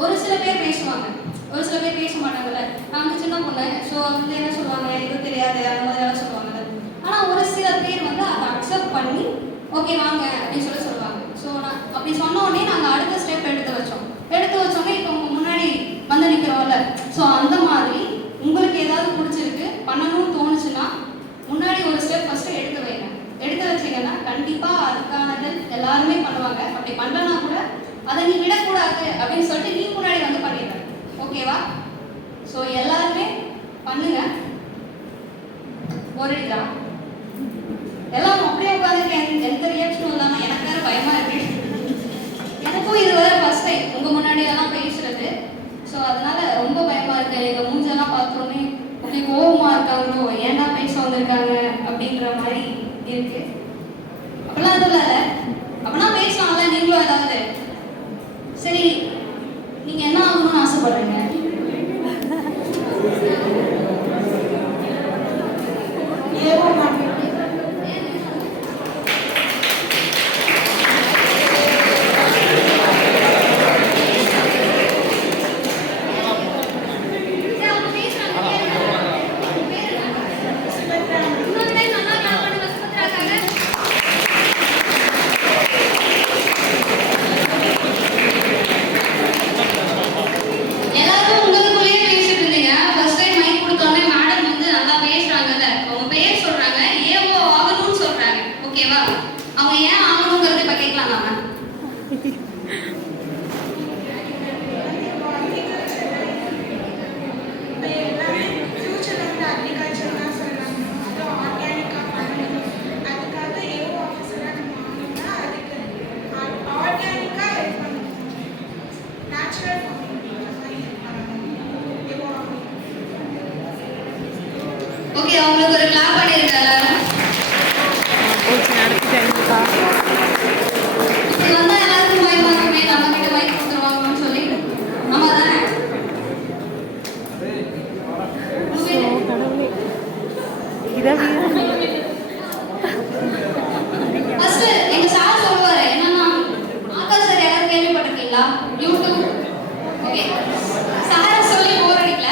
ஒரு சில பேர் பேசுவாங்க, ஒரு சில பேர் பேச மாட்டாங்கல்ல. நான் வந்து சின்ன பொண்ணு, ஸோ வந்து என்ன சொல்லுவாங்க, எதுவும் தெரியாது அந்த மாதிரி எல்லாம் சொல்லுவாங்க. ஆனால் ஒரு சில பேர் வந்து அதை அக்செப்ட் பண்ணி ஓகே வாங்க அப்படின்னு சொல்லி சொல்லுவாங்க. ஸோ நான் அப்படி சொன்ன உடனே நாங்கள் அடுத்த ஸ்டெப் எடுத்து வச்சோன்னே இப்போ உங்கள் முன்னாடி வந்து நிற்கிறோம்ல. ஸோ அந்த மாதிரி உங்களுக்கு ஏதாவது பிடிச்சிருக்கு பண்ணணும்னு தோணுச்சுன்னா முன்னாடி ஒரு ஸ்டெப் ஃபஸ்ட்டு எடுத்து வைங்க. எடுத்து வச்சிங்கன்னா கண்டிப்பாக அதுக்கான ஹெல்ப் எல்லாருமே பண்ணுவாங்க. அப்படி பண்ணலன்னா கூட அதை நீ விடக்கூடாது அப்படின்னு சொல்லிட்டு நீ முன்னாடி வந்து பண்ணிடுற. ஓகேவா, ஸோ எல்லாருமே பண்ணுங்க. ஒரு இதா எல்லாம் அப்படியே உட்காந்துருக்கேன், எந்த ரியாக்ஷனும் இல்லாமல் எனக்கு வேறு பயமாக இருக்கு. எனக்கும் இது வேறு ஃபர்ஸ்ட் டைம் உங்கள் முன்னாடி எல்லாம் பேசுறது. ஸோ அதனால ரொம்ப பயமாக இருக்கு. எங்கள் மூஞ்செல்லாம் பார்த்தோன்னே அப்படி கோபமாக இருக்காங்களோ, ஏன்னா பேச வந்திருக்காங்க அப்படின்ற மாதிரி இருக்கு. அப்படிலாம் எதுவும் இல்லை, அப்படின்னா பேசலாம்ல நீங்களும் ஏதாவது. சரி, நீங்கள் என்ன ஆகணும்னு ஆசைப்படுறீங்க? ஓகே, அவங்களுக்கு ஒரு கிளாப் பண்ணிருங்க எல்லாரும். இப்படி வந்தா எல்லாருக்கும் பயமா இருக்குமே, நம்ம கிட்ட மைக் கொடுத்துருவாங்கன்னு சொல்லி. ஆமா தானே? ஃபர்ஸ்ட் எங்க சார் சொல்லுவாரு என்னன்னா, ஆகாஷ் சார் யாரும் கேள்விப்பட்டிருக்கீங்களா? யூடியூப். ஓகே, சார் சொல்லி போர் அடிக்கல.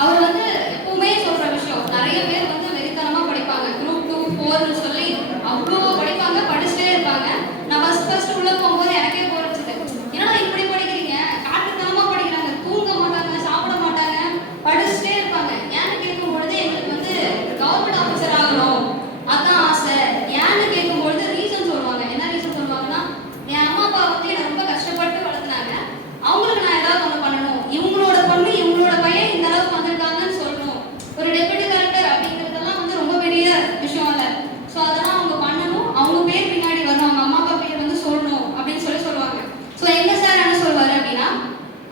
அவர் வந்து எப்பவுமே சொல்ற விஷயம், நிறைய பேர் வந்து வெறித்தனமா படிப்பாங்க, குரூப் 2 4 சொல்லி அவ்வளோ படிப்பாங்க, படிச்சுட்டே இருப்பாங்க. நான் ஃபர்ஸ்ட் உள்ள போகும்போது எனக்கே போர் அடிச்சது. ஏன்னா இப்படி படிக்கிறீங்க, காட்டுத்தனமா படிக்கிறாங்க, தூங்க மாட்டாங்க, சாப்பிட மாட்டாங்க, படிச்சுட்டே இருப்பாங்க. ஏன்னு கேட்கும் பொழுது எங்களுக்கு வந்து கவர்மெண்ட் ஆஃபீஸர் ஆகணும் அதான் ஆசை. ஏன்னு கேட்கும் பொழுது ரீசன் சொல்லுவாங்க. என்ன ரீசன் சொல்லுவாங்கன்னா, என் அம்மா அப்பா வந்து என்னை ரொம்ப கஷ்டப்பட்டு வளர்த்துனாங்க, அவங்களுக்கு நான் ஏதாவது ஒன்று பண்ணணும், இவங்களோட பொண்ணு இவங்களோட பையன் இந்த அளவுக்கு வந்திருக்காங்கன்னு சொல்லணும். ஒரு டெப்யூட்டி கலெக்டர் அப்படிங்கிறதெல்லாம் வந்து ரொம்ப பெரிய விஷயம் இல்லை. ஸோ அதெல்லாம் அவங்க பண்ணணும், அவங்க பேர் பின்னாடி வரணும், அவங்க அம்மா அப்பா பேர் வந்து சொல்லணும் அப்படின்னு சொல்லி சொல்லுவாங்க. ஸோ எங்க சார் என்ன சொல்வார் அப்படின்னா,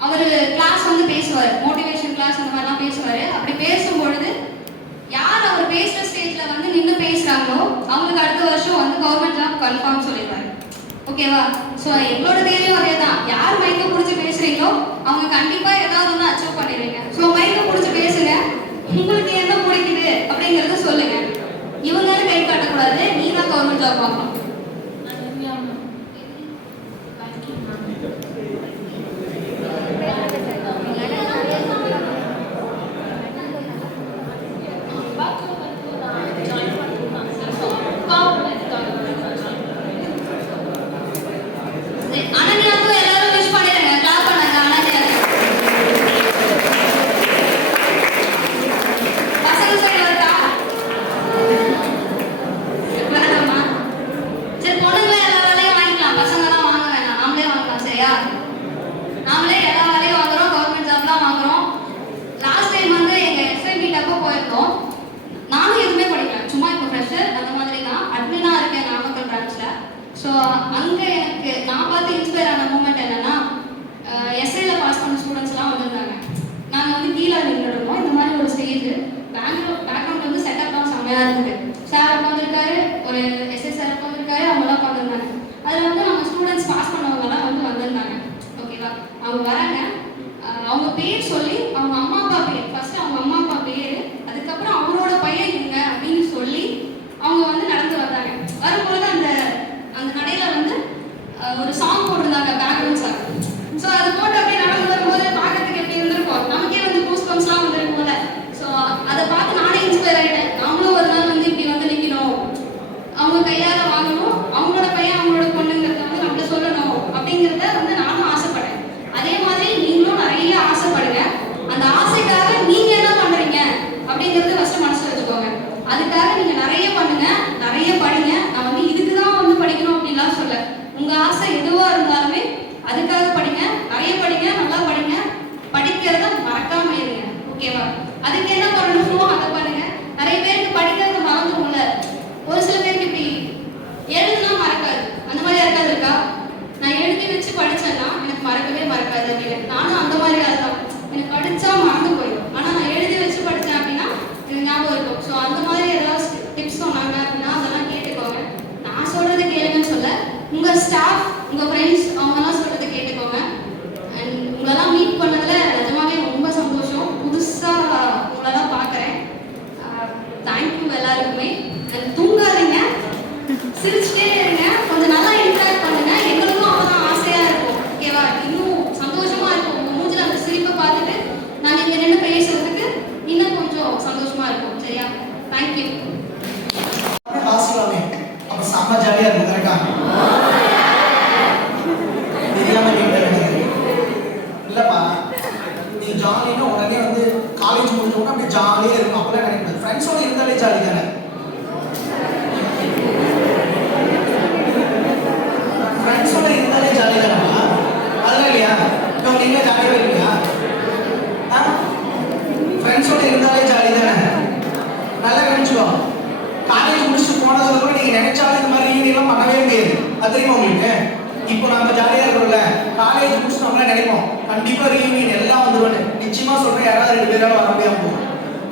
அவர் கிளாஸ் வந்து பேசுவார், மோட்டிவேஷன் கிளாஸ் அந்த மாதிரிலாம் பேசுவார். அப்படி பேசும்பொழுது யார் அவர் பேசுகிற ஸ்டேஜில் வந்து நின்று பேசுகிறாங்களோ அவங்களுக்கு அடுத்த வருஷம் வந்து கவர்மெண்ட் ஜாப் கன்ஃபார்ம் சொல்லிடுவார். ஓகேவா, ஸோ எங்களோட தேவையும் அதே தான். யார் மைக்கை பிடிச்சி பேசுகிறீங்களோ அவங்க கண்டிப்பா ஏதாவது ஒன்று அச்சீவ் பண்ணிடுவீங்க. ஸோ மைக்கை பிடிச்சி பேசுங்க, உங்களுக்கு என்ன பிடிக்குது அப்படிங்கிறத சொல்லுங்க. இவங்க கை காட்டக்கூடாது, நீ தான் கவர்மெண்ட் ஜாப் பார்க்கணும். அனன்யாவுக்கும் எல்லாரும் விஷ் பண்ணிடுங்க, கிளாப் பண்ணுங்க அனன்யாவுக்கு. பசங்க சைடு வருதா? வேணாமா? சரி, பொண்ணுங்களே எல்லா வேலையும் வாங்கிக்கலாம், பசங்கலாம் வாங்க வேணாம், நாமளே வாங்கலாம். சரியா? நாமளே எல்லா வேலையும் வாங்குறோம், கவர்மெண்ட் ஜாப்லாம் வாங்குறோம். லாஸ்ட் டைம் வந்து எங்க எஸ்ஐ மீட் அப்போ போயிருந்தோம். நானும் எதுவுமே படிக்கல, சும்மா இப்போ ஃப்ரெஷர் அந்த மாதிரி தான். அட்மினாக இருக்கேன் நாமக்கல் பிரான்ச்சில். ஸோ அங்கே எனக்கு நான் பார்த்து இன்ஸ்பயர் ஆன மூமெண்ட் என்னன்னா, எஸ்ஐல பாஸ் பண்ண ஸ்டூடெண்ட்ஸ்லாம் வந்திருந்தாங்க. நாங்கள் வந்து கீழே நின்றுடுவோம். இந்த மாதிரி ஒரு ஸ்டேஜ் பேக்ரவுண்ட் வந்து செட்டப்லாம் செம்மையாக இருக்குது. சார் உட்காந்துருக்காரு, ஒரு எஸ்ஐ சார் உட்காந்துருக்காரு, அவங்களாம் உட்காந்துருந்தாங்க. அதில் வந்து நம்ம ஸ்டூடெண்ட்ஸ் பாஸ் பண்ணவங்கலாம் வந்து வந்திருந்தாங்க. ஓகேவா? அவங்க வராங்க, அவங்க பேர் சொல்லி அவங்க அம்மா அப்பா பேர், ஃபர்ஸ்ட் அவங்க அம்மா அப்பா பேர், அதுக்கப்புறம் அவரோட பையன் இவங்க அப்படின்னு சொல்லி அவங்க வந்து நடந்து வந்தாங்க. வரும்பொழுது அந்த அந்த கடையில் வந்து ஒரு சாங் போட்டிருந்தாங்க, பேக்ரவுண்ட் சாங். ஸோ அது போட்டு அப்படியே நடந்து வரும்போது பார்க்கறதுக்கு எப்படி இருந்திருக்கும், நமக்கே வந்து கூஸ் பம்ப்ஸ்லாம் வந்துருக்கும் போல. ஸோ அதை பார்த்து நானே இன்ஸ்பயர் ஆகிட்டேன். நாமளும் ஒரு நாள் வந்து இப்படி வந்து நிற்கணும், அவங்க கையால் வாங்கணும், அவங்களோட பையன் அவங்களோட பொண்ணுங்கிறத வந்து நம்மள சொல்லணும் அப்படிங்கிறத வந்து நானும் ஆசைப்பட்டேன். அதே மாதிரி நீங்களும் நிறைய ஆசைப்படுங்க. அந்த ஆசைக்காக நீங்க என்ன பண்றீங்க அப்படிங்கறது ஃபர்ஸ்ட் மனசுல வச்சுக்கோங்க. அதுக்காக நீங்க நிறைய பண்ணுங்க, நிறைய படிங்க. நான் வந்து இதுக்கு தான் வந்து படிக்கணும் அப்படின்லாம் சொல்ல. உங்க ஆசை எதுவா இருந்தாலுமே அதுக்காக படிங்க, நிறைய படிங்க, நல்லா படிங்க. படிக்கிறத மறக்காம இருங்க. ஓகேவா? அதுக்கு என்ன பண்ணணுமோ அதை பண்ணுங்க. நிறைய பேருக்கு படிக்கிறத மறந்துடும்ல. ஒரு சில பேருக்கு இப்படி எழுதுனா மறக்காது, அந்த மாதிரி யாருக்காவது இருக்கா? நான் எழுதி வச்சு படிச்சேன்னா எனக்கு மறக்கவே மறக்காது அப்படின்னு. நானும் அந்த மாதிரி அதுதான், எனக்கு படிச்சா மறந்து போயிடும். ஆனா நான் எழுதி வச்சு படித்தேன் அப்படின்னா எனக்கு ஞாபகம் இருக்கும். ஸோ அந்த மாதிரி ஏதாவது டிப்ஸ் சொன்னாங்க அப்படின்னா அதெல்லாம் கேட்டுக்கோங்க. நான் சொல்றதை கேளுங்கன்னு சொல்ல, உங்க ஸ்டாஃப், உங்க ஃப்ரெண்ட்ஸ் அவங்கெல்லாம் சொல்றதை கேட்டுக்கோங்க. அண்ட் உங்களெல்லாம் மீட் பண்ணதுல நிஜமாவே ரொம்ப சந்தோஷம். புதுசா உங்களெல்லாம் பார்க்குறேன். தேங்க்யூ எல்லாருக்குமே. அண்ட் தூங்காதீங்க, சிரிச்சுட்டே இருங்க, கொஞ்சம் நல்லா இன்ட்ராக்ட் பண்ணுங்க. எங்களுக்கும் அப்பதான் ஆசையா இருக்கும். ஓகேவா? இன்னும் சந்தோஷமா இருக்கும். உங்க மூஞ்சில அந்த சிரிப்பை பார்த்துட்டு நாங்க இங்க நின்று பேசுறதுக்கு இன்னும் கொஞ்சம் சந்தோஷமா இருக்கும். சரியா? தேங்க்யூ. வாசிக்கலாமே, அப்ப செம்ம ஜாலியா இருக்கும். கரெக்டா? தெரியாம இல்லப்பா, நீ ஜாலின்னா உடனே வந்து காலேஜ் முடிஞ்சோன்னா அப்படி ஜாலியா இருக்கும் அப்பெல்லாம் நினைக்கிறது. ஃப்ரெண்ட்ஸோட இருந்தாலே ஜாலி தானே. ஃப்ரெண்ட்ஸோட இருந்தாலே ஜாலி தானேப்பா, அதெல்லாம் இல்லையா? இப்போ நீங்க ஜாலியாக இருக்கீங்களா? ஃப்ரெண்ட்ஸோட இருந்தாலே ஜாலி தானே. நல்லா கவனிச்சுக்கோ. காலேஜ் முடிச்சுட்டு போனதுல கூட நீங்க நினைச்சாலும் இந்த மாதிரி ஈவினிங்லாம் பண்ணவே முடியாது. அது தெரியுமா உங்களுக்கு? இப்போ நம்ம ஜாலியா இருக்கிறோம்ல, காலேஜ் முடிச்சுட்டு நம்மளாம் நினைப்போம் கண்டிப்பா ரீயூனியன் எல்லாம் வந்துருவாங்க. நிச்சயமா சொல்றேன், யாராவது 2 பேரால வர முடியாம போகும்.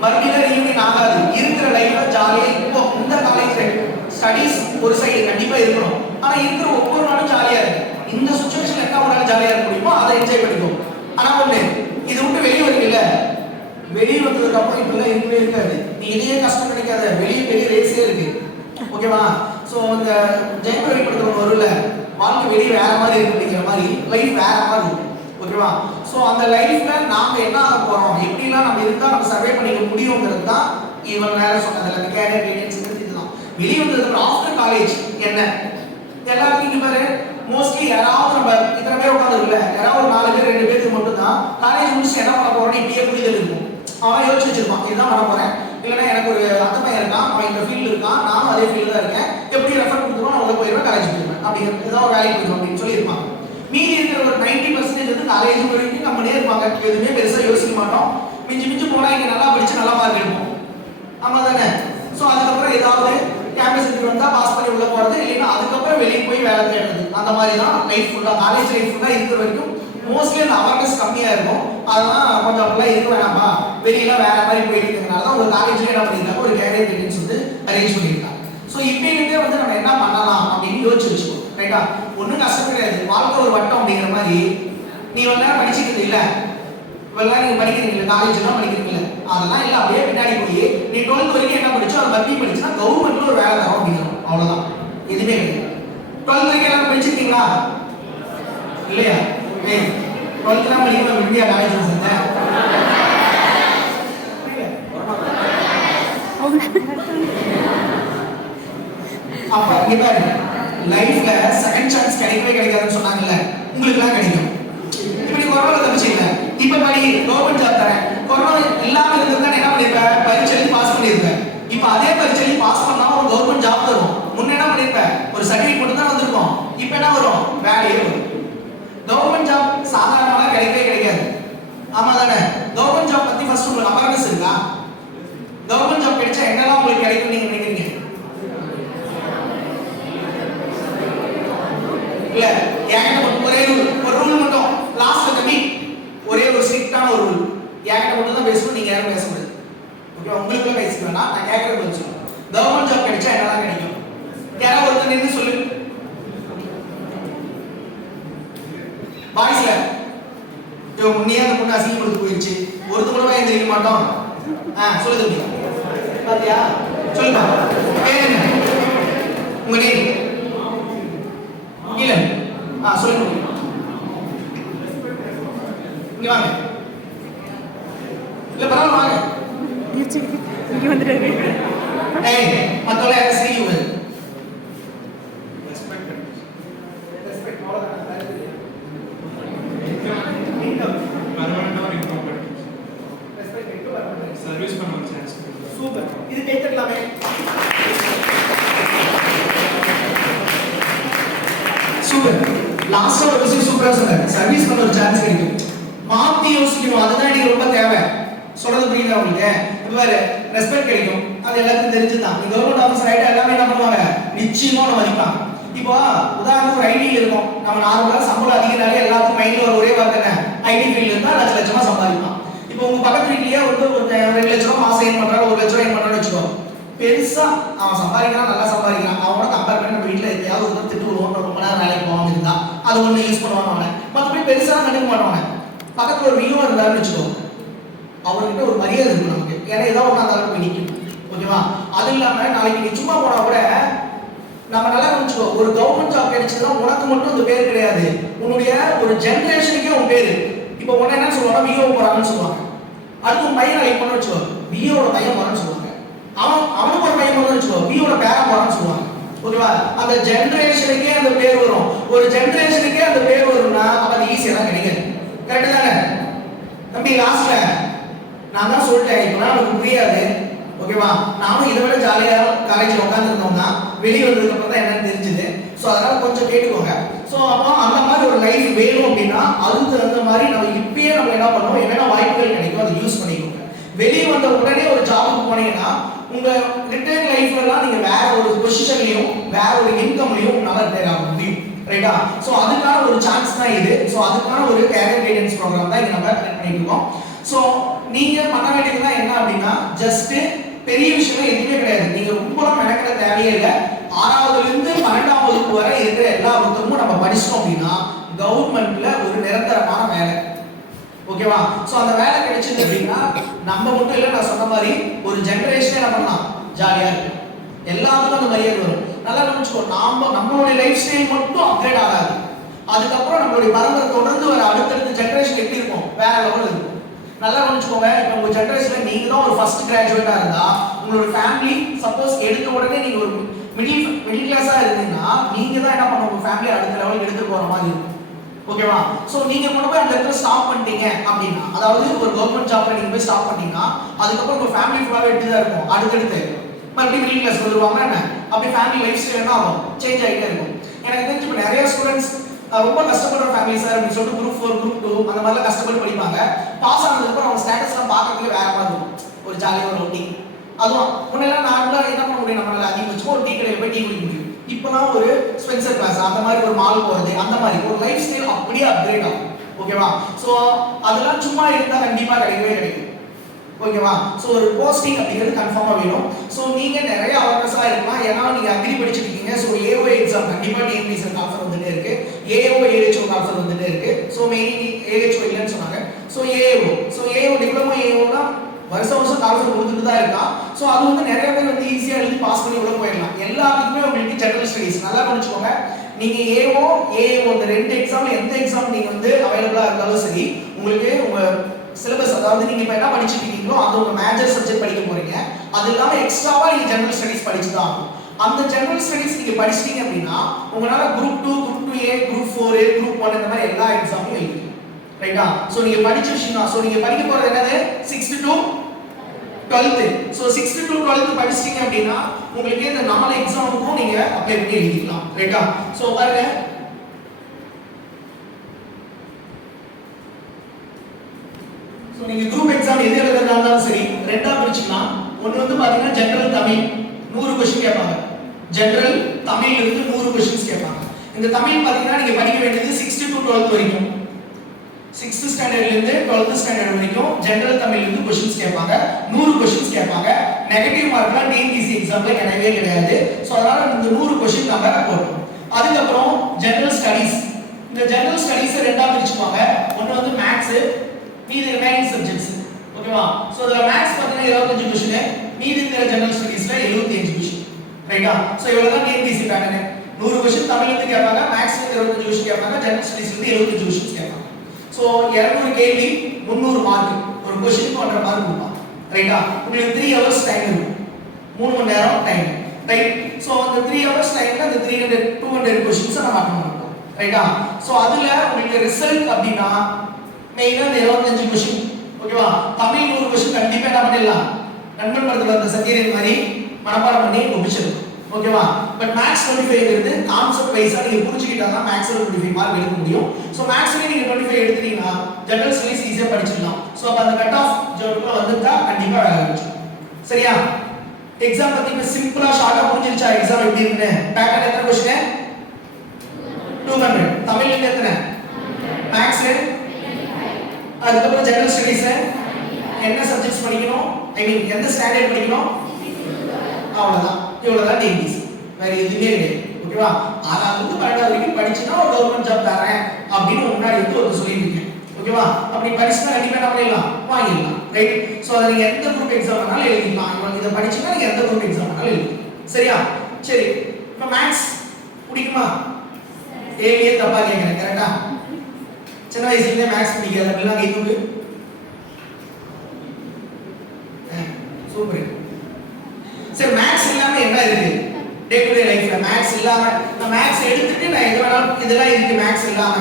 மறுபடியும் ரீயூனியன் ஆகாது. இருக்கிற லைஃப்ல ஜாலியா இப்போ இந்த காலேஜ் ஸ்டடீஸ் ஒரு சைடு கண்டிப்பா இருக்கணும். ஆனா இருக்கிற ஒவ்வொரு நாளும் ஜாலியா இருக்கு. இந்த சுச்சுவேஷன்ல என்ன ஒரு ஜாலியா இருக்க முடியுமோ அதை என்ஜாய் பண்ணிக்கும். ஆனா ஒண்ணு, இது விட்டு வெளியே வரீங்கல்ல, வெளியே வந்ததுக்கு அப்புறம் இப்பெல்லாம் இருக்கவே இருக்காது. நீ இதையே கஷ்டம் கிடைக்காத, வெளியே பெரிய ரேஸே இருக்கு. ஓகேவா? ஸோ இந்த ஜெயமரவி படத்தில் வரும்ல, வாழ்க்கை வெளியே வேற மாதிரி இருக்கு அப்படிங்கிற மாதிரி லைஃப் வேற மாதிரி இருக்கும். ஓகேவா? ஸோ அந்த லைஃப்ல நாம என்ன ஆக போறோம், எப்படிலாம் நம்ம இருந்தா நம்ம சர்வே பண்ணிக்க முடியுங்கிறது தான் இவன் நேரம் சொன்னதில்ல. அந்த கேரியர் கைடன்ஸ் இதுதான். வெளியே வந்ததுக்கு ஆஃப்டர் காலேஜ் என்ன எல்லாருக்கும் இங்க பாரு, மோஸ்ட்லி யாராவது நம்ம இத்தனை பேர் உட்காந்துருக்குல்ல, யாராவது ஒரு 4 பேர் 2 பேருக்கு மட்டும் தான் காலேஜ் முடிச்சு என்ன பண்ண போறோம்னு இப்படியே புரிதல் இருக்கும். அவன் யோசிச்சு வச்சிருப்பான், இதுதான் பண்ண போறேன். இல்லைன்னா எனக்கு ஒரு அந்த பையன் இருக்கான், அவன் இந்த ஃபீல்டு இருக்கான், நானும் அதே ஃபீல்டு தான் இருக்கேன், எப்படி ரெஃபர் கொடுத்துருவோம், நான் உள்ள போயிடுவேன், காலேஜ் போயிடுவேன் அப்படிங்கிற ஏதாவது ஒரு வேலைக்கு போயிடும் அப்படின்னு சொல்லியிருப்பாங்க. மீதி இருக்கிற ஒரு 90% வந்து காலேஜ் வரைக்கும் நம்மளே இருப்பாங்க. எதுவுமே பெருசாக யோசிக்க மாட்டோம். மிஞ்சி மிஞ்சி போனால் இங்கே நல்லா படிச்சு நல்லா மார்க் எடுப்போம். ஆமாம் தானே? ஸோ அதுக்கப்புறம் ஏதாவது கேம்பஸ் இன்டர்வியூ வந்தால் பாஸ் பண்ணி உள்ள போகிறது, இல்லைன்னா அதுக்கப்புறம் வெளியே போய் வேலை தேடுறது. அந்த மாதிரி தான் லைஃப் ஃபுல்லாக, காலேஜ் லைஃப் ஃபுல்லாக இருக்கிற வரைக்கும் மோஸ்ட்லி அந்த அவேர்னஸ் கம்மியாக இருக்கும். அதெல்லாம் கொஞ்சம் அப்படிலாம் இருக்க வேணாமா, வெளியெல்லாம் வேற மாதிரி போயிட்டு இருக்கிறதுனால தான் ஒரு காலேஜ்லேயே என்ன பண்ணியிருக்காங்க, ஒரு கேரியர் கைடன்ஸ் வந்து அரேஞ்ச் பண்ணியிருக்காங்க. ஸோ இப்போயிருந்தே வந்து நம்ம என்ன பண்ணலாம் அப்படின்னு யோசிச்சு வச்சுக்கோம். ரைட்டா? ஒன்றும் கஷ்டம் கிடையாது. வாழ்க்கை ஒரு வட்டம் அப்படிங்கிற மாதிரி நீ இவ்வளவு நேரம் படிச்சுக்கிறது இல்ல, இவ்வளவு நேரம் நீங்க படிக்கிறீங்க, காலேஜ்லாம் படிக்கிறீங்க, அதெல்லாம் இல்ல அப்படியே பின்னாடி போய் நீ 12th வரைக்கும் என்ன படிச்சோ அதை பத்தி படிச்சுனா கவர்மெண்ட்ல ஒரு வேலை தரும் அப்படிங்கிறோம். அவ்வளவுதான், எதுவுமே கிடையாது. 12th வரைக்கும் எல்லாம் படிச்சிருக்கீங்களா இல்லையா? 12th தான் படிக்க இந்தியா காலேஜ் சேர்ந்தேன். அப்ப இங்க பாருங்க, லைஃப்ல செகண்ட் சான்ஸ் கிடைக்கவே கிடைக்காதுன்னு சொன்னாங்கல்ல, உங்களுக்கு எல்லாம் கிடைக்கும். இப்ப நீ கொரோனா தப்பிச்சீங்க, இப்ப படி கவர்மெண்ட் ஜாப் தரேன். கொரோனா இல்லாம இருந்திருந்தா என்ன பண்ணிருப்ப? பரீட்சை எழுதி பாஸ் பண்ணிருப்ப. இப்ப அதே பரீட்சை எழுதி பாஸ் பண்ணா ஒரு கவர்மெண்ட் ஜாப் தரும். முன்ன என்ன பண்ணிருப்ப? ஒரு சர்டிபிகேட் மட்டும் தான் வந்திருக்கும். இப்ப என்ன வரும்? வேலையே வரும். கவர்மெண்ட் ஜாப் சாதாரணமா கிடைக்கவே கிடைக்காது. ஆமா தானே? கவர்மெண்ட் ஜாப் பத்தி ஃபர்ஸ்ட் உங்களுக்கு அவேர்னஸ் இருக்கா? கவர்மெண்ட் ஜாப் கிடைச்சா என்னெல்லாம் உங்களுக்கு கிடைக்கும் நீங்க நினைக்கிறீங்க? இல்ல, ஏகட்ட ஒரே ஒரு ரூல் மட்டும் லாஸ்ட்ல தம்பி, ஒரே ஒரு ஸ்ட்ரிக்ட்டான ஒரு ரூல். ஏகட்ட மட்டும் தான் பேசணும், நீங்க யாரும் பேச முடியாது. ஓகே, உங்களுக்குள்ள பேசிக்கணும், நான் கேட்கறது பதில் சொல்லுங்க. கவர்மெண்ட் ஜாப் கிடைச்சா என்னெல்லாம் கிடைக்கும்? யாராவது ஒருத்தர் நின்று சொல்லு. பாய்ஸ்ல முன்னே அந்த பொண்ணு அசிங்க கொடுத்து போயிடுச்சு, ஒருத்தர் கூட எந்திரிக்க மாட்டோம். சொல்லு தம்பி, பாத்தியா? சொல்லுங்க, பேர் என்ன? உங்க நேம் இல்ல? சொல்லுங்க, இங்க வாங்க. இல்ல பரவாயில்ல, வாங்க. இங்க வந்துட்டாரு. ஏய், மத்தவங்க யாரும் சிரிக்குது. சர்வீஸ் பண்ண ஒரு சான்ஸ். சூப்பர், இது கேட்கலாமே. சூப்பர், லாஸ்டா ஒரு விஷயம் சூப்பரா சொன்னாரு, சர்வீஸ் பண்ண ஒரு சான்ஸ் கிடைக்கும். மாத்தி யோசிக்கணும், அதுதான் எனக்கு ரொம்ப தேவை. சொல்றது புரியுதா உங்களுக்கு? இப்ப வேற ரெஸ்பெக்ட் கிடைக்கும், அது எல்லாத்துக்கும் தெரிஞ்சுதான். நீ கவர்மெண்ட் ஆஃபீஸர் ஆயிட்டா எல்லாமே என்ன பண்ணுவாங்க? நிச்சயமா நம்ம மதிப்பாங்க. இப்போ உதாரணம் ஒரு ஐடியில் இருக்கும், நம்ம நார்மலா சம்பளம் அதிகனாலே எல்லாத்துக்கும் மைண்ட்ல ஒரே வார்த்தை என்ன? ஐடி ஃபீல்ட்ல இருந்தா லட்ச லட்சமா சம்பாதிப்பான். இப்போ உங்க பக்கத்து வீட்லயே வந்து ஒரு 2 லட்சம் ரூபாய் மாசம் ஏன் பண்றாரு, 1 லட்சம் ரூபாய் ஏன் பண்றான்னு வச்சுக்கோ. பெருசா அவன் சம்பாதிக்கிறான், நல்லா சம்பாதிக்கிறான், அவனோட கம்பேர் பண்ணி நம்ம வீட்டுல எப்பயாவது ஒரு திட்டு விடுவோம், ரொம்ப நேரம் வேலைக்கு போகாம இருந்தா அது ஒண்ணு யூஸ் பண்ணுவாங்க அவனை. மற்றபடி பெருசா கண்டுக்க மாட்டாங்க. பக்கத்துல ஒரு வியூவர் இருந்தாருன்னு வச்சுக்கோ, அவர்கிட்ட ஒரு மரியாதை இருக்கு நமக்கு, ஏன்னா ஏதாவது ஒண்ணு அந்த அளவுக்கு நிற்கும். ஓகேவா? அது இல்லாம நாளைக்கு நீ சும்மா போனா கூட நம்ம நல்லா நினைச்சுக்கோ, ஒரு கவர்மெண்ட் ஜாப் கிடைச்சதுன்னா உனக்கு மட்டும் அந்த பேர் கிடையாது, உன்னுடைய ஒரு ஜெனரேஷனுக்கே உன் பேரு. இப்போ உடனே என்ன சொல்லுவாங்க? விஓ போறாங்கன்னு சொல்லுவாங்க. அடுத்து உன் பையன் நாளைக்கு பண்ண வச்சுக்கோ, விஓட பையன் போறான்னு சொல்லுவாங்க. அவனுக்கு ஒரு பையன் போறான்னு வச்சுக்கோ, விஓட பேரன் போறான்னு சொல்லுவாங்க. ஓகேவா? அந்த ஜெனரேஷனுக்கே அந்த பேர் வரும். ஒரு ஜெனரேஷனுக்கே அந்த பேர் வரும்னா அப்ப அது ஈஸியா தான் கிடைக்காது. கரெக்ட் தானே தம்பி? லாஸ்ட்ல நான் தான் சொல்லிட்டேன், இப்ப நமக்கு புரியாது. ஓகேவா? நானும் இதை விட ஜாலியா காலேஜ்ல உட்காந்துருந்தோம்னா வெளியே வந்ததுக்கு அப்புறம் தான் என்னன்னு தெரிஞ்சுது. ஸோ அதனால கொஞ்சம் கேட்டுக்கோங்க. ஸோ அப்போ அந்த மாதிரி ஒரு லைஃப் வேணும் அப்படின்னா அதுக்கு தகுந்த மாதிரி நம்ம இப்பயே நம்ம என்ன பண்ணுவோம், என்னென்ன வாய்ப்புகள் கிடைக்கும் அதை யூஸ் பண்ணிக்கோங்க. வெளியே வந்த உடனே ஒரு ஜாபுக்கு போனீங்கன்னா உங்க ரிட்டையர்ட் லைஃப்லாம் நீங்க வேற ஒரு பொசிஷன்லயும் வேற ஒரு இன்கம்லயும் உங்களால ரிட்டையர் ஆக முடியும். ரைட்டா? ஸோ அதுக்கான ஒரு சான்ஸ் தான் இது. ஸோ அதுக்கான ஒரு கேரியர் கைடன்ஸ் ப்ரோக்ராம் தான் இங்க நம்ம கனெக்ட் பண்ணிட்டு இருக்கோம். ஸோ நீங்க பண்ண வேண்டியதுதான் என்ன அப்படின்னா, ஜஸ்ட் பெரிய விஷயம் எதுவுமே கிடையாது. நீங்க ரொம்பலாம் மெனக்கிட தேவையே இல்லை. 6வதுல இருந்து 12ஆம் வகுப்பு வரை இருக்கிற எல்லா புத்தகமும் நம்ம படிச்சோம் அப்படின்னா கவர்மெண்ட்ல ஒரு நிரந்தரமான வேலை. ஓகேவா? சோ அந்த வேலை கிடைச்சது அப்படின்னா நம்ம மட்டும் இல்ல, நான் சொன்ன மாதிரி ஒரு ஜெனரேஷனே என்ன பண்ணலாம், ஜாலியா இருக்கும். எல்லாத்துக்கும் அந்த மரியாதை வரும். நல்லா நினைச்சுக்கோ, நம்மளுடைய லைஃப் ஸ்டைல் மட்டும் அப்கிரேட் ஆகாது, அதுக்கப்புறம் நம்மளுடைய பரம்பரை தொடர்ந்து வர அடுத்தடுத்த ஜெனரேஷன் எப்படி இருக்கும், வேற லெவல் இருக்கும். நல்லா நினைச்சுக்கோங்க, இப்போ உங்க ஜெனரேஷன்ல நீங்க தான் ஒரு ஃபர்ஸ்ட் கிராஜுவேட்டா இருந்தா உங்களோட ஃபேமிலி சப்போஸ் எடுத்த உடனே நீங்க ஒரு மிடில் கிளாஸா இருந்தீங்கன்னா நீங்க தான் என்ன பண்ணுங்க, உங்க ஃபேமிலி அடுத்த லெவலுக்கு எடுத்து போற மாதிரி இருக்கும். ஓகேவா? சோ நீங்க கொண்டு போய் அந்த இடத்துல ஸ்டாப் பண்ணிட்டீங்க அப்படின்னா, அதாவது ஒரு கவர்மெண்ட் ஜாப்ல நீங்க போய் ஸ்டாப் பண்ணிட்டீங்கன்னா அதுக்கப்புறம் உங்க ஃபேமிலி ஃபுல்லாவே எப்படி தான் இருக்கும், அடுத்தடுத்து மறுபடியும் மிடில் கிளாஸ் வந்துருவாங்க. என்ன அப்படி ஃபேமிலி லைஃப் ஸ்டைல் என்ன ஆகும், சேஞ்ச் ஆகிட்டே இருக்கும். எனக்கு தெரிஞ்சு இப்போ நிறைய ஸ்டூடெண்ட்ஸ் ரொம்ப கஷ்டப்படுற ஃபேமிலி சார் அப்படின்னு சொல்லிட்டு குரூப் 4 குரூப் 2 அந்த மாதிரிலாம் கஷ்டப்பட்டு படிப்பாங்க. பாஸ் ஆனதுக்கப்புறம் அவங்க ஸ்டேட்டஸ்லாம் பார்க்கறதுக்கு வேற மாதிரி இருக்கும், ஒரு ஜாலியாக ஒரு ரொட்டீன். அதுவும் முன்னெல்லாம் நார்மலாக என்ன பண்ண முடியும், நம்மளால அதிகபட்சம் ஒரு டீ கடையில் போய் டீ குடிக்க முடியும். இப்போலாம் ஒரு ஸ்பென்சர் கிளாஸ் அந்த மாதிரி ஒரு மால் போகிறது, அந்த மாதிரி ஒரு லைஃப் ஸ்டைல் அப்படியே அப்கிரேட் ஆகும். ஓகேவா? ஸோ அதெல்லாம் சும்மா இருந்தால் கண்டிப்பாக கிடைக்கவே கிடைக்கும். ஓகேவா? ஸோ ஒரு போஸ்டிங் அப்படிங்கிறது கன்ஃபார்மாக வேணும். ஸோ நீங்கள் நிறைய அவேர்னஸாக இருக்கலாம். ஏன்னா நீங்கள் அக்ரி படிச்சிருக்கீங்க. ஸோ ஏஓ எக்ஸாம் கண்டிப்பாக டிஎன்பிஎஸ்சி ஆஃபர் வந்துட்டே இருக்கு. ஏஓ ஏஹெச்ஓ ஆஃபர் வந்துட்டே இருக்கு. ஸோ மெயின்லி ஏஹெச்ஓ இல்லைன்னு சொன்னாங்க. ஸோ ஏஓ டிப்ளமோ ஏஓனா வருஷம் ஆஃபர் கொடுத்துட்டு தான் இருக்கான். ஸோ அது வந்து நிறைய பேர் வந்து ஈஸியாக எழுதி பாஸ் பண்ணி உள்ள போயிடலாம். எல்லாத்துக்குமே உங்களுக்கு ஜெனரல் ஸ்டடீஸ் நல்லா புரிஞ்சுக்கோங்க. நீங்கள் ஏஓ இந்த 2 எக்ஸாம் எந்த எக்ஸாம் நீங்கள் வந்து அவைலபிளாக இருந்தாலும் சரி, உங்களுக்கு உங்கள் சிலபஸ், அதாவது நீங்க இப்ப என்ன படிச்சிட்டு இருக்கீங்களோ அது உங்க மேஜர் சப்ஜெக்ட் படிக்க போறீங்க. அது இல்லாம எக்ஸ்ட்ராவா நீங்க ஜெனரல் ஸ்டடீஸ் படிச்சு தான் ஆகணும். அந்த ஜெனரல் ஸ்டடீஸ் நீங்க படிச்சிட்டீங்க அப்படின்னா உங்களால group 2, group 2A, group 4, group 1 இந்த மாதிரி எல்லா எக்ஸாமும் எழுதலாம். ரைட்டா? சோ நீங்க படிச்ச விஷயம் தான். சோ நீங்க படிக்க போறது என்னது? 6th to 12th. So 6th to 12th படிச்சிட்டீங்க அப்படின்னா உங்களுக்கு இந்த 4 எக்ஸாமுக்கும் நீங்க அப்ளை பண்ணி எழுதிக்கலாம். ரைட்டா? சோ பாருங்க, நீங்க குரூப் எக்ஸாம் எது எழுதுறதாலும் சரி ரெண்டா பிரிச்சுக்கலாம். ஒன்னு வந்து பாத்தீங்கன்னா ஜெனரல் தமிழ் 100 क्वेश्चन கேட்பாங்க. ஜெனரல் தமிழ்ல இருந்து 100 क्वेश्चंस கேட்பாங்க. இந்த தமிழ் பாத்தீங்கன்னா நீங்க படிக்க வேண்டியது 6th to 12th வரைக்கும். 6th ஸ்டாண்டர்ட்ல இருந்து 12th ஸ்டாண்டர்ட் வரைக்கும் ஜெனரல் தமிழ்ல இருந்து क्वेश्चंस கேட்பாங்க. 100 क्वेश्चंस கேட்பாங்க. நெகட்டிவ் மார்க்லாம் டிஎன்பிஎஸ்சி எக்ஸாம்ல கிடையவே கிடையாது. சோ அதனால இந்த 100 क्वेश्चन நம்ம போடுறோம். அதுக்கு அப்புறம் ஜெனரல் ஸ்டடீஸ். இந்த ஜெனரல் ஸ்டடீஸ் ரெண்டா பிரிச்சுப்பாங்க. ஒன்னு வந்து மேத்ஸ், மீதி ரிமைனிங் சப்ஜெக்ட்ஸ். ஓகேவா? சோ அதுல மேத்ஸ் பாத்தீங்கன்னா 25 क्वेश्चन, மீதி இருக்கிற ஜெனரல் ஸ்டடீஸ்ல 75 क्वेश्चन. ரைட்டா? சோ இவ்வளவு தான் டிஎன்பிஎஸ்சி பேட்டர்ன். 100 क्वेश्चन தமிழ்ல இருந்து கேட்பாங்க, மேத்ஸ்ல இருந்து 25 क्वेश्चन கேட்பாங்க, ஜெனரல் ஸ்டடீஸ்ல இருந்து 75 क्वेश्चन கேட்பாங்க. சோ 200 கேள்வி 300 மார்க். ஒரு क्वेश्चனுக்கு 1.5 மார்க் கொடுப்பாங்க. ரைட்டா? உங்களுக்கு 3 hours டைம் இருக்கும். 3 மணி நேரம் டைம். ரைட்? சோ அந்த 3 hours டைம்ல அந்த 200 क्वेश्चंस நம்ம அட்டெண்ட் பண்ணணும். ரைட்டா? சோ அதுல உங்களுக்கு ரிசல்ட் அப்படினா மெயினா 25 क्वेश्चन. ஓகேவா? தமிழ் 100 क्वेश्चन கண்டிப்பா என்ன பண்ணிடலாம், நண்பன் படத்துல அந்த சத்தியரன் மாதிரி மனப்பாடம் பண்ணி முடிச்சிடலாம். ஓகேவா? பட் மேத்ஸ் 25ங்கிறது கான்செப்ட் வைஸா நீங்க புரிஞ்சுக்கிட்டா தான் மேத்ஸ்ல 25 மார்க் எடுக்க முடியும். சோ மேத்ஸ்ல நீங்க 25 எடுத்தீங்கன்னா ஜெனரல் ஸ்டடீஸ் ஈஸியா படிச்சிடலாம். சோ அப்ப அந்த கட் ஆஃப் ஜோன்ல வந்துட்டா கண்டிப்பா வேலை கிடைக்கும். சரியா? எக்ஸாம் பத்தி இப்ப சிம்பிளா ஷார்ட்டா புரிஞ்சிருச்சா எக்ஸாம் எப்படி இருக்குன்னு? பேட்டர்ன் எத்தனை क्वेश्चन? 200. தமிழ்ல எத்தனை? மேத்ஸ்ல அதுக்கப்புறம் ஜெனரல் ஸ்டடீஸ்ல என்ன சப்ஜெக்ட்ஸ் படிக்கணும், ஐ மீன் எந்த ஸ்டாண்டர்ட் படிக்கணும், அவ்வளவுதான். இவ்வளவுதான் டிஎன்பிஎஸ்சி, வேற எதுவுமே கிடையாது. ஓகேவா? 6வது இருந்து 12வது வரைக்கும் படிச்சுனா ஒரு கவர்மெண்ட் ஜாப் தரேன் அப்படின்னு முன்னாடி வந்து ஒரு சொல்லியிருக்கேன். ஓகேவா? அப்படி படிச்சுனா கண்டிப்பா என்ன பண்ணிடலாம், வாங்கிடலாம். ரைட்? சோ அதை நீங்க எந்த குரூப் எக்ஸாம் வேணாலும் எழுதிக்கலாம். இதை படிச்சுனா நீங்க எந்த குரூப் எக்ஸாம் வேணாலும் எழுதிக்கலாம். சரியா? சரி, இப்போ மேத்ஸ் பிடிக்குமா? ஏவியே தப்பா கேட்கிறேன், கரெக்டா? சின்ன வயசுல இருந்தே மேத்ஸ் பிடிக்காது அப்படிலாம் கேட்குது. சூப்பர். சரி, மேத்ஸ் இல்லாம என்ன இருக்கு டே டு டே லைஃப்ல? மேத்ஸ் இல்லாம நான் மேத்ஸ் எடுத்துட்டு நான் எது வேணாலும் இதெல்லாம் இருக்கு மேத்ஸ் இல்லாம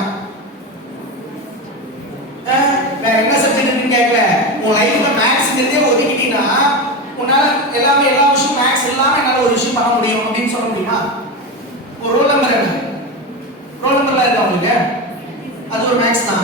வேற என்ன சப்ஜெக்ட் இருக்குன்னு கேட்கல. உன் லைஃப்ல மேத்ஸ்ங்கிறதே ஒதுக்கிட்டீங்கன்னா உன்னால எல்லாமே எல்லா விஷயம் மேத்ஸ் இல்லாம என்னால ஒரு விஷயம் பண்ண முடியும் அப்படின்னு சொல்ல முடியுமா? ஒரு ரோல் நம்பர் என்ன? ரோல் நம்பர்லாம் இருக்கா உங்களுக்கு? அது ஒரு மேத்ஸ் தான்.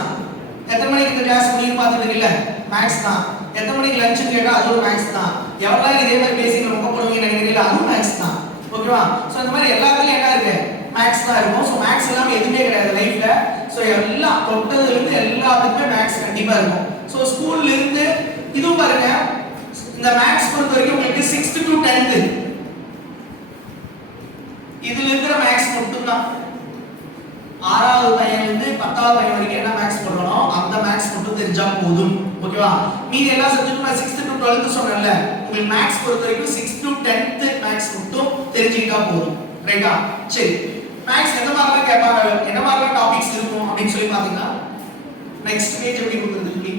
எத்தனை மணிக்கு இந்த கிளாஸ் முடியும் பார்த்துட்டு இல்ல மேத்ஸ் தான். எத்தனை மணிக்கு லஞ்ச் கேட்டா அது ஒரு மேத்ஸ் தான். எவ்வளவு இதே மாதிரி பேசிங்க ரொம்ப போடுவீங்க நினைக்கிறீங்களா, அதுவும் மேத்ஸ் தான். ஓகேவா? சோ இந்த மாதிரி எல்லாத்துலயும் என்ன இருக்கு, மேத்ஸ் தான் இருக்கும். சோ மேத்ஸ் இல்லாம எதுவுமே கிடையாது லைஃப்ல. சோ எல்லா தொட்டதுல இருந்து எல்லாத்துக்குமே மேத்ஸ் கண்டிப்பா இருக்கும். சோ ஸ்கூல்ல இருந்து இதுவும் பாருங்க, இந்த மேத்ஸ் பொறுத்த வரைக்கும் உங்களுக்கு 6th to 10th இதுல இருக்கிற மேத்ஸ் மட்டும் தான். 6வது பையன்ல இருந்து 10வது பையன் வரைக்கும் என்ன மேத்ஸ் போடுறோமோ அந்த மேத்ஸ் மட்டும் தெரிஞ்சா போதும். ஓகேவா? மீதி எல்லா சப்ஜெக்ட்டும் நான் 6th to 12th சொன்னேன்ல, உங்களுக்கு மேத்ஸ் பொறுத்த வரைக்கும் 6th to 10th மேத்ஸ் மட்டும் தெரிஞ்சிட்டா போதும். ரைட்டா? சரி, மேத்ஸ் எந்த மாதிரிலாம் கேட்பாங்க, என்ன மாதிரிலாம் டாபிக்ஸ் இருக்கும் அப்படின்னு சொல்லி பாத்தீங்கன்னா நெக்ஸ்ட் பேஜ் எப்படி கொடுக்குறது சொல்லி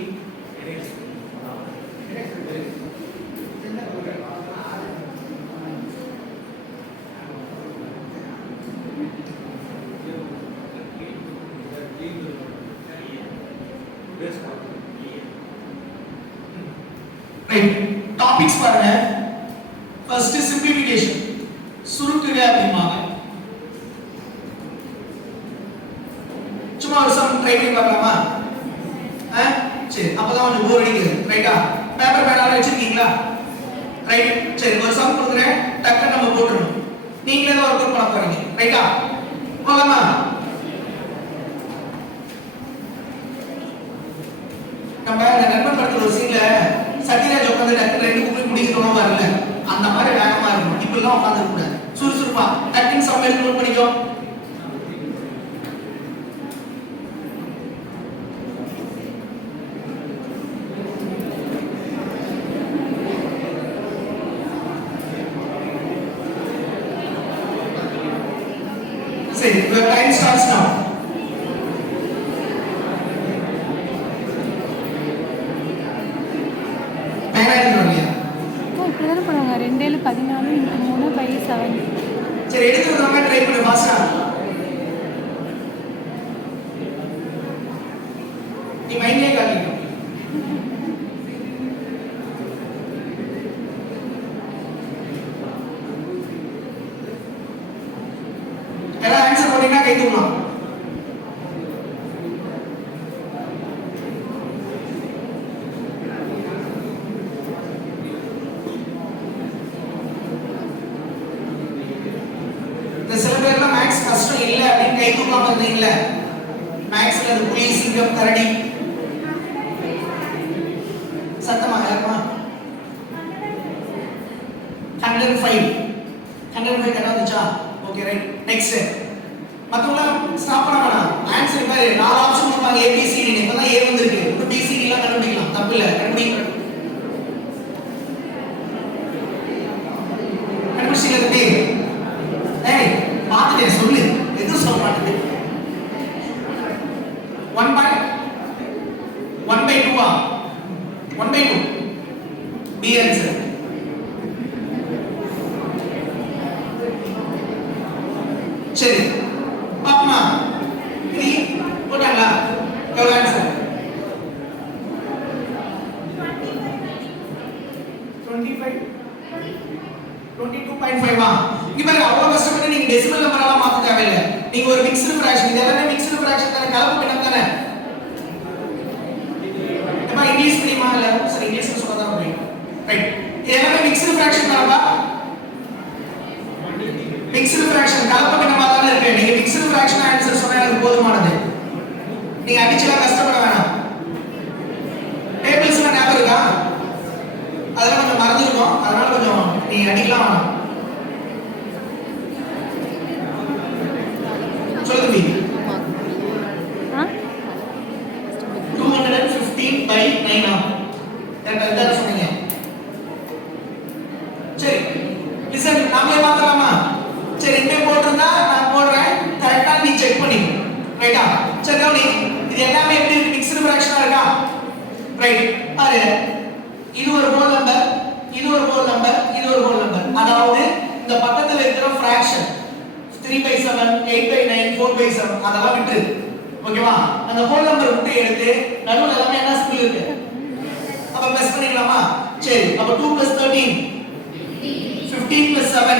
டாபிக்ஸ் பாருங்க. ஃபர்ஸ்ட் சிம்பிளிஃபிகேஷன், சுருக்குக அப்படிம்பாங்க. சும்மா ஒரு சம் ட்ரை பண்ணி பார்க்கலாமா? சரி, அப்பதான் கொஞ்சம் போர் அடிக்குது. ரைட்டா? பேப்பர் பேனால வச்சிருக்கீங்களா? ரைட். சரி, ஒரு சம் கொடுக்குறேன், டக்குன்னு நம்ம போட்டுறணும். நீங்களே தான் ஒர்க் பண்ண போறீங்க. ரைட்டா? போலாமா? நம்ம நண்பன் படத்துல ஒரு சீன்ல சத்யராஜ் வந்து டக்கு 2 புக் முடிக்கணும் வரல அந்த மாதிரி வேகமா இருக்கும். இப்பெல்லாம் உட்கார்ந்து கூட சுறுசுறுப்பா டக்குன்னு சம் எடுத்து நோட் பண்ணிக்கோ. சரி, your time starts now. இப்படி தானே பண்ணுவாங்க 2 7 14 3 5 7. சரி, எடுத்துக்கிறவங்க ட்ரை பண்ணு ஃபாஸ்டா. நீ மைண்ட்லயே காட்டிக்கோ. எல்லாம் ஆன்சர் போட்டீங்கன்னா கை தூக்கலாம். சில பேர்லாம் மேக்ஸ் கஷ்டம் இல்லை அப்படின்னு கை தூக்காம இருந்தீங்கல்ல, மேக்ஸ்ல அது புலி சிங்கம் கரடி சத்தமா யாருமா 105 கரெக்டா வந்துச்சா? Okay right. நெக்ஸ்ட் மத்தவங்க ஸ்டாப் பண்ண வேணாம். ஆன்சர் பாரு, 4 ஆப்ஷன் கொடுப்பாங்க A B C D. இப்பதான் A வந்திருக்கு, இப்போ B C D எல்லாம் கண்டுபிடிக்கலாம், தப்பு இல்ல. கண்டுபிடிச்சீங்க தம்பி? ஏய் பாத்துட்டேன், சொல்லு. எதுவும் சொல்ல மாட்டேங்குது. 1/2 1/2 B ஆன்சர். சரி பாப்பமா, 3 போட்டாங்களா? எவ்வளவு ஆன்சர்? 22.5. இங்க பாருங்க, அவ்வளவு கஷ்டப்பட்டு நீங்க டெசிமல் நம்பர் எல்லாம் மாத்த தேவையில்லை. நீங்க ஒரு மிக்ஸ்டு ஃபிராக்ஷன், இது எல்லாமே மிக்ஸ்டு ஃபிராக்ஷன் தானே, கலப்பு பின்னம் தானே. ஏமா இங்கிலீஷ் தெரியுமா? இல்ல சரி, இங்கிலீஷ்ல சொல்ல தான் முடியும். ரைட், இது எல்லாமே மிக்ஸ்டு ஃபிராக்ஷன் தானப்பா. மிக்ஸ்டு ஃபிராக்ஷன் கலப்பு பின்னமா தானே இருக்கு. நீங்க மிக்ஸ்டு ஃபிராக்ஷன் ஆன்சர் சொன்னா எனக்கு போதுமானது. நீங்க அடிச்சலாம் கஷ்டப்பட வேணாம். டேபிள்ஸ்ல ஞாபகம் இருக்கா? அதெல்லாம் கொஞ்சம் மறந்துருக்கும், அதனால கொஞ்சம் நீங்க அடிக்கலாம் வேணாம். சொல்லுங்க. 215/9 கரெக்டா சொன்னீங்க. சரி லிசன், நாமளே பார்த்தலாமா? சரி, இங்கே போட்டிருந்தா நான் போடுறேன், கரெக்டா நீ செக் பண்ணிக்கோ. ரைட்டா? சரி கவனி, இது எல்லாமே எப்படி இருக்கு? மிக்ஸ்டு ஃபிராக்ஷனா இருக்கா? ரைட். பாரு, இது ஒரு ஹோல் நம்பர், இது ஒரு ஹோல் நம்பர், இது ஒரு ஹோல் நம்பர். அதாவது இந்த பக்கத்துல இருக்கிற ஃபிராக்ஷன் 3/7 8/9 4/7 அதெல்லாம் விட்டுரு. ஓகேவா? அந்த ஹோல் நம்பர் மட்டும் எடுத்து நடுவுல எல்லாமே என்ன சிம்பிள் இருக்கு, அப்ப பிளஸ் பண்ணிக்கலாமா? சரி, அப்ப 2 + 13 15 + 7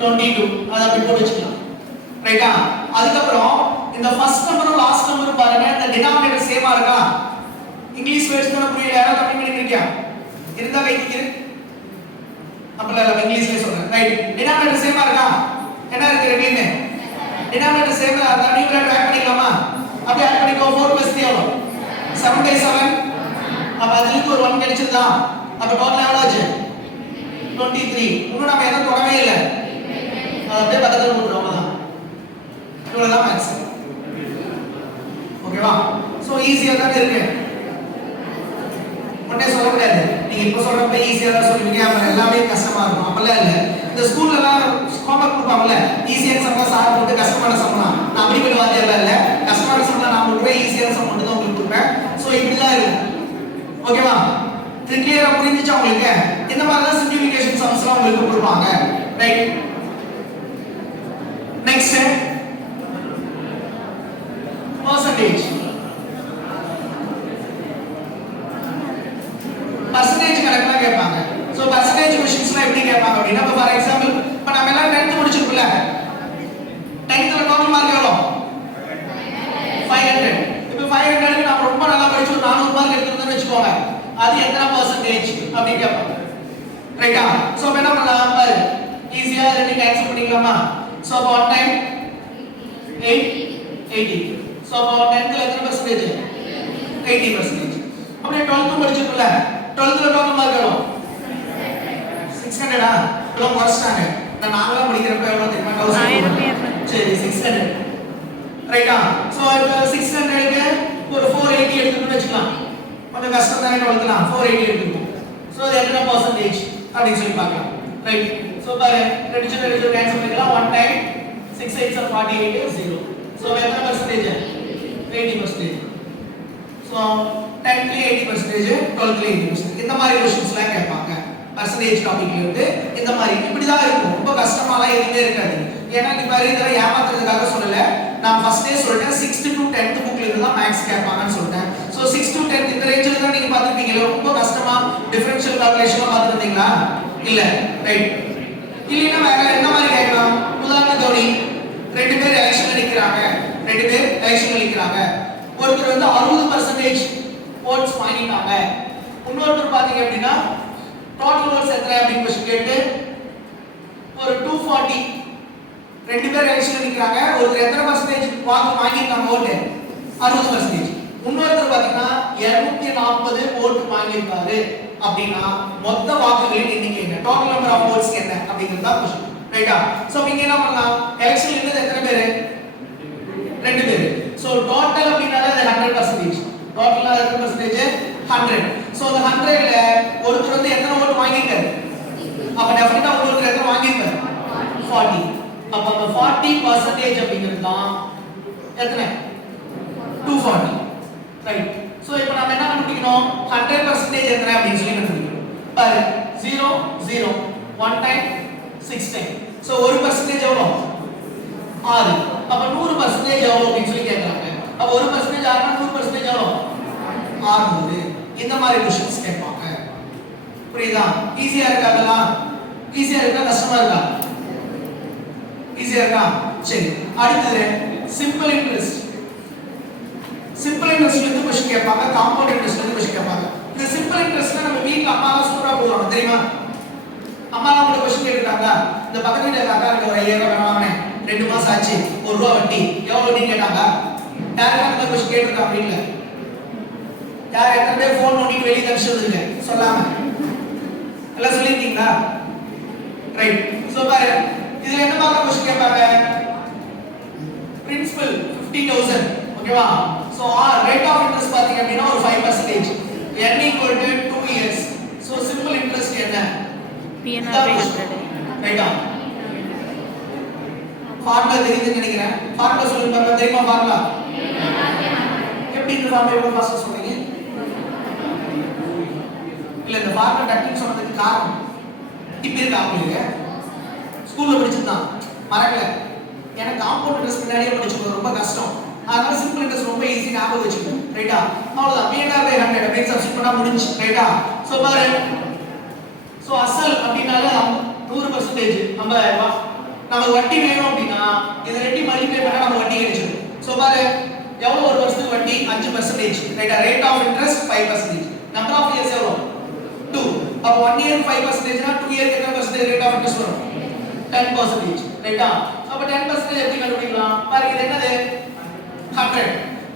22 அத அப்படி போட்டு வச்சுக்கலாம். ரைட்டா? அதுக்கு அப்புறம் இந்த ஃபர்ஸ்ட் நம்பரும் லாஸ்ட் நம்பரும் பாருங்க, இந்த டினாமினேட்டர் சேமா இருக்கா? இங்கிலீஷ் வேர்ட்ஸ் தான புரியல, யாரோ கம்மி பண்ணிருக்கியா? இருந்தா வைக்கிற அப்பல இல்ல, இங்கிலீஷ்லயே சொல்றேன். ரைட், டினாமினேட்டர் சேமா இருக்கா? என்ன இருக்கு ரெண்டுமே? டினாமினேட்டர் சேமா இருந்தா நீங்க ஆட் பண்ணிக்கலாமா? அப்படியே ஆட் பண்ணிக்கோ. 4 + 3 எவ்வளவு? 7/7. அப்ப அதுக்கு ஒரு 1 கிடைச்சிருதா? அப்ப டோட்டல் எவ்வளவு ஆச்சு? 23. இன்னும் நாம எதை தொடவே இல்ல, அப்படியே பக்கத்துல போட்டுறோம். அவ்வளவுதான், இவ்வளவுதான் மேக்ஸ். ஓகேவா? சோ ஈஸியா தான் இருக்கு, ஒண்ணே சொல்ல முடியாது. நீங்க இப்ப சொல்றப்ப ஈஸியா தான் சொல்லுவீங்க, அப்புறம் எல்லாமே கஷ்டமா இருக்கும். அப்பெல்லாம் இல்ல. இந்த ஸ்கூல்ல எல்லாம் ஹோம்வொர்க் கொடுப்பாங்கல்ல, ஈஸியான சம்மா சார் போட்டு கஷ்டமான சம்மா நான் அப்படி பண்ணி வாத்தியார்லாம் இல்ல, கஷ்டமான சம்மா நான் கொடுப்பேன், ஈஸியான சம் மட்டும் தான் உங்களுக்கு கொடுப்பேன். சோ இப்படிதான் இருக்கும். ஓகேவா? இது கிளியரா புரிஞ்சுச்சா உங்களுக்கு? இந்த மாதிரி தான் சிம்பிளிஃபிகேஷன் சம்ஸ்லாம் உங்களுக்கு கொடுப்பாங்க. ரைட். Next percentage. பர்சன்டேஜ் கணக்குலாம் கேட்பாங்க. சோ பர்சன்டேஜ் क्वेश्चंसலாம் எப்படி கேட்பாங்க அப்படினா, ஃபார் எக்ஸாம்பிள் இப்ப நாம எல்லாம் 10th முடிச்சிருக்கோம்ல, 10thல டோட்டல் மார்க் எவ்வளவு? 500. இப்போ 500க்கு நாம ரொம்ப நல்லா படிச்சு ஒரு 400 மார்க் எடுத்துட்டோம்னு வெச்சுக்கோங்க, அது எத்தனை பர்சன்டேஜ் அப்படி கேட்பாங்க. ரைட்டா? சோ என்ன பண்ணலாம் பாரு, ஈஸியா ரெண்டு கேன்சல் பண்ணிக்கலாமா? சோ அப்ப 1 டைம் 8 80. சோ அப்ப 10thல எத்தனை பர்சன்டேஜ்? 80%. அப்படியே 12th படிச்சிருக்கோம்ல, 12th டோட்டல் மார்க் எவ்வளோ 600 இவ்வளோ குறைச்சிட்டாங்க. நாங்களாம் படிக்கிறப்ப எவ்வளோ தெரியுமா 1000. சரி 600 ரைட்டா. ஸோ இப்போ 600க்கு ஒரு 480 எடுத்துக்கணும்னு வச்சுக்கலாம். கொஞ்சம் கஷ்டம் தானே 12th 480 எடுத்துக்கணும். ஸோ அது எத்தனை பர்சன்டேஜ் அப்படின்னு சொல்லி பார்க்கலாம். ரைட். ஸோ பாரு ரெடியூசர் கேன்சல் பண்ணிக்கலாம். 1 டைம் 6 8 48 0. ஸோ எத்தனை பர்சன்டேஜ் 80%. So 10th 80%, 12th 80%. இந்த மாதிரி क्वेश्चंसலாம் கேட்பாங்க. பர்சன்டேஜ் டாபிக்ல இருந்து இந்த மாதிரி இப்படி தான் இருக்கும். ரொம்ப கஷ்டமாலாம் எதுவுமே இருக்காது. ஏன்னா இந்த மாதிரி இதெல்லாம் ஏமாத்துறதுக்காக சொல்லல. நான் ஃபர்ஸ்டே சொல்லிட்டேன் 6th to 10th புக்ல இருந்து தான் மேக்ஸ் கேட்பாங்கன்னு சொல்லிட்டேன். ஸோ 6 to 10th இந்த ரேஞ்சில் தான் நீங்க பார்த்துருப்பீங்க. ரொம்ப கஷ்டமா டிஃபரன்ஷியல் கால்குலேஷன்லாம் பார்த்துருந்தீங்களா? இல்ல. ரைட். இல்லைன்னா வேற என்ன மாதிரி கேட்கலாம்? உதாரணத்தோடி 2 பேர் எலெக்ஷன்ல நிற்கிறாங்க. ஒருத்தர் வந்து 60% ஓட்ஸ் வாங்கிட்டாங்க. இன்னொருத்தர் பாத்தீங்க அப்படின்னா டோட்டல் ஓட்ஸ் எத்தனை அப்படின்னு क्वेश्चन கேட்டு ஒரு 240 ரெண்டு பேர் எலெக்ஷன்ல நிக்கறாங்க. ஒருத்தர் எத்தனை பர்சன்டேஜ் வாங்கிட்டாங்க ஓட்டு 60%. இன்னொருத்தர் பாத்தீங்கன்னா 240 ஓட்டு வாங்கியிருக்காரு அப்படின்னா மொத்த வாக்குகளின் எண்ணிக்கை என்ன, டோட்டல் நம்பர் ஆஃப் ஓட்ஸ் என்ன அப்படிங்கிறது தான் क्वेश्चन. ரைட்டா? சோ இங்க என்ன பண்ணலாம், எலெக்ஷன்ல இருந்தது எத்தனை பேர், 2 பேர். சோ டோட்டல் அப்படினால அது 100%. டோட்டலா எத்தனை பர்சன்டேஜ் 100. சோ அந்த 100ல ஒருத்தர் வந்து எத்தனை ஓட்டு வாங்கிட்டாரு, அப்ப டெஃபினட்டா ஒருத்தர் எத்தனை வாங்கிட்டாரு 40. அப்ப அந்த 40% அப்படிங்கிறது தான் எத்தனை 240. ரைட். சோ இப்போ நாம என்ன கண்டுபிடிக்கணும், 100% எத்தனை அப்படினு சொல்லி கண்டுபிடிக்கணும். பாரு 0 0 1 டைம் 6 டைம். சோ 1% எவ்வளவு 6. அப்ப 100% எவ்வளவு அப்படினு சொல்லி கேக்குறாங்க. அப்ப 1% 6னா 100% எவ்வளவு 600. இந்த மாதிரி क्वेश्चंस கேட்பாங்க. புரியுதா? ஈஸியா இருக்கா? அதெல்லாம் ஈஸியா இருக்கா கஷ்டமா இருக்கா? ஈஸியா இருக்கா? சரி, அடுத்து சிம்பிள் இன்ட்ரஸ்ட். சிம்பிள் இன்ட்ரஸ்ட்ல இருந்து क्वेश्चन கேட்பாங்க, காம்பவுண்ட் இன்ட்ரஸ்ட்ல இருந்து क्वेश्चन கேட்பாங்க. இந்த சிம்பிள் இன்ட்ரஸ்ட்னா நம்ம வீட்ல அம்மாலாம் சூப்பரா போடுவாங்க தெரியுமா? அம்மாலாம் கூட क्वेश्चन கேட்டாங்க, இந்த பக்கத்து வீட்ல காக்காக்கு ஒரு 5000 ரூபாய் வாங்குனேன், 2 மாசம் ஆச்சு, 1 ரூபாய் வட்டி, எவ்வளவு வட்டி கேட்டாங்க. யாரா அந்த क्वेश्चन கேட்டிருக்கா அப்படி இல்ல? யார் எத்தனை பேர் ஃபோன் நோண்டிட்டு வெளிய தப்பிச்சதுங்க சொல்லாம எல்லாம் சொல்லிருக்கீங்களா? ரைட். சோ பாரு இதுல என்ன மாதிரி क्वेश्चन கேட்பாங்க, பிரின்சிபல் 50000 ஓகேவா? சோ ரேட் ஆஃப் இன்ட்ரஸ்ட் பாத்தீங்க அப்படினா ஒரு 5%, n equal to 2 years. So simple interest என்ன, PNR 100. ரைட்டா? ஃபார்முலா தெரியுதுன்னு நினைக்கிறேன். ஃபார்முலா சொல்லுங்க பாருங்க, தெரியுமா ஃபார்முலா? எப்படி இந்த ஃபார்முலா இவ்வளவு ஃபாஸ்டா சொன்னீங்க? இல்ல இந்த ஃபார்முலா டக்குன்னு சொன்னதுக்கு காரணம் இப்ப இருக்கா உங்களுக்கு ஸ்கூல்ல படிச்சிருந்தான் மறக்கல. எனக்கு காம்பவுண்ட் இன்ட்ரஸ்ட் முன்னாடியே படிச்சது ரொம்ப கஷ்டம். அதனால சிம்பிள் இன்ட்ரஸ்ட் ரொம்ப ஈஸி ஞாபகம் வச்சுக்கணும். ரைட்டா? அவ்வளவுதான், PNR 100 அப்படியே சப்ஸ்டிட் பண்ணா முடிஞ்சு. ரைட்டா? சோ பாரு, சோ அசல் அப்படினால 100% 50000 ரூபாய். நமக்கு வட்டி வேணும் அப்படினா இது ரெட்டி மல்டிப்ளை பண்ணா நம்ம வட்டி கிடைச்சிடும். சோ பாரு எவ்வளவு ஒரு வருஷத்துக்கு வட்டி 5%. ரைட்டா? Rate of interest 5%. Number of years எவ்வளவு 2. அப்ப 1 இயர் 5% னா 2 இயர் எத்தனை பர்சன்டேஜ் ரேட் ஆஃப் இன்ட்ரஸ்ட் வரும் 10%. ரைட்டா? அப்ப 10% எப்படி கண்டுபிடிக்கலாம்? பாருங்க இது என்னது 100.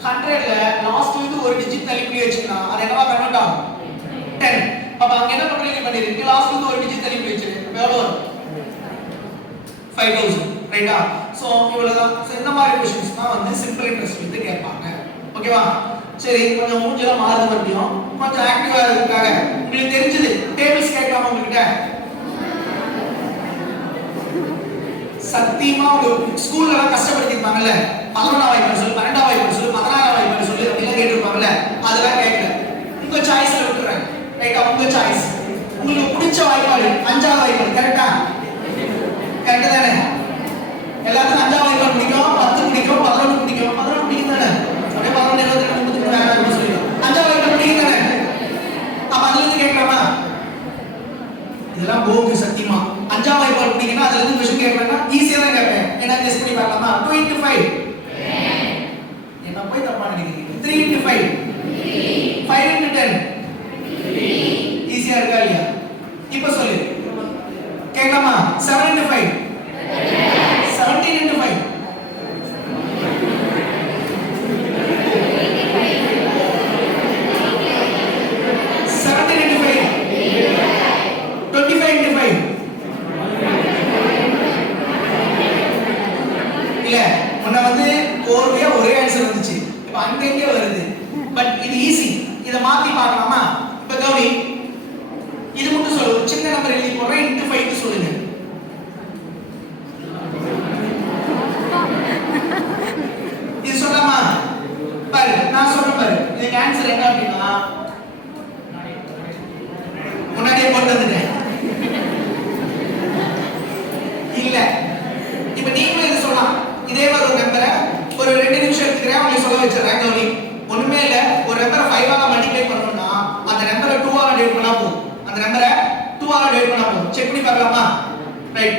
100ல லாஸ்ட் வந்து ஒரு டிஜிட் தள்ளி போய் வச்சுக்கலாம். அது என்னவா கன்வெர்ட் ஆகும் 10. அப்ப அங்க என்ன பண்றீங்க பண்ணிருக்கு, லாஸ்ட் வந்து ஒரு டிஜிட் தள்ளி போய் வச்சிருக்கு. எவ்வளவு வரும் 5000. ரைட்டா? சோ இவ்வளவுதான். சோ இந்த மாதிரி क्वेश्चंस தான் வந்து சிம்பிள் இன்ட்ரஸ்ட் வந்து கேட்பாங்க. ஓகேவா? சரி, கொஞ்சம் மூஞ்செல்லாம் மாறுது மறுபடியும் கொஞ்சம் ஆக்டிவா இருக்காங்க. உங்களுக்கு தெரிஞ்சது டேபிள்ஸ் கேட்கலாமா உங்ககிட்ட? சத்தியமா உங்க ஸ்கூல்ல எல்லாம் கஷ்டப்படுத்திருப்பாங்கல்ல, 11ஆம் வாய்ப்பாடு சொல்லு, 12ஆம் வாய்ப்பாடு சொல்லு, 16ஆம் வாய்ப்பாடு சொல்லு அப்படிலாம் கேட்டிருப்பாங்கல்ல, அதெல்லாம் கேட்கல. உங்க சாய்ஸ்ல விட்டுறேன். ரைட்டா? உங்க சாய்ஸ். உங்களுக்கு பிடிச்ச வாய்ப்பாடு 5ஆம் வாய்ப்பாடு. கரெக்டா? கரெக்ட் தானே? எல்லாத்துக்கும் 5ஆம் வாய்ப்பாடு பிடிக்கும், 10 பிடிக்கும், 11 பிடிக்கும். 11 பிடிக்கும் தானே? அப்படியே 11 22 30 வேற யாரும் சொல்லுங்க. 5ஆம் வாய்ப்பாடு பிடிக்கும் தானே? அப்ப அதுல இருந்து கேட்கலாமா? இதெல்லாம் போக்கு சத்தியமா. 5ஆம் வாய்ப்பாடு பிடிக்கும்னா அதுல இருந்து क्वेश्चन கேட்கறேன்னா ஈஸியா தான் கேட்பேன். என்ன கெஸ் பண்ணி பார்க்கலாமா? 2 into 5 என்ன போய் தப்பா நினைக்கிறீங்க? 3 into 5 5 into 10 ஈஸியா இருக்கா இல்லையா? இப்போ சொல்லு கேட்கலாமா? 7 into 5 17 into 5 17 into 5 25 சொல்லுங்க. இது சொல்லாமா? பாரு நான் சொல்றேன் பாரு. இதுக்கு ஆன்சர் என்ன அப்படின்னா முன்னாடியே கொண்டு வந்துட்டேன். இல்ல இப்ப நீங்களும் இது சொல்லலாம். இதே மாதிரி ஒரு நம்பரை ஒரு 2 நிமிஷம் எடுத்துக்கிறேன் உங்களுக்கு சொல்ல வச்சிடறேன். கவனி. ஒண்ணுமே இல்ல, ஒரு நம்பரை 5 ஆல மல்டிப்ளை பண்ணணும்னா அந்த நம்பரை 2 ஆல டிவைட் பண்ணா போதும். அந்த நம்பரை 2 ஆல டிவைட் பண்ணா போதும். செக் பண்ணி பார்க்கலாமா? ரைட்.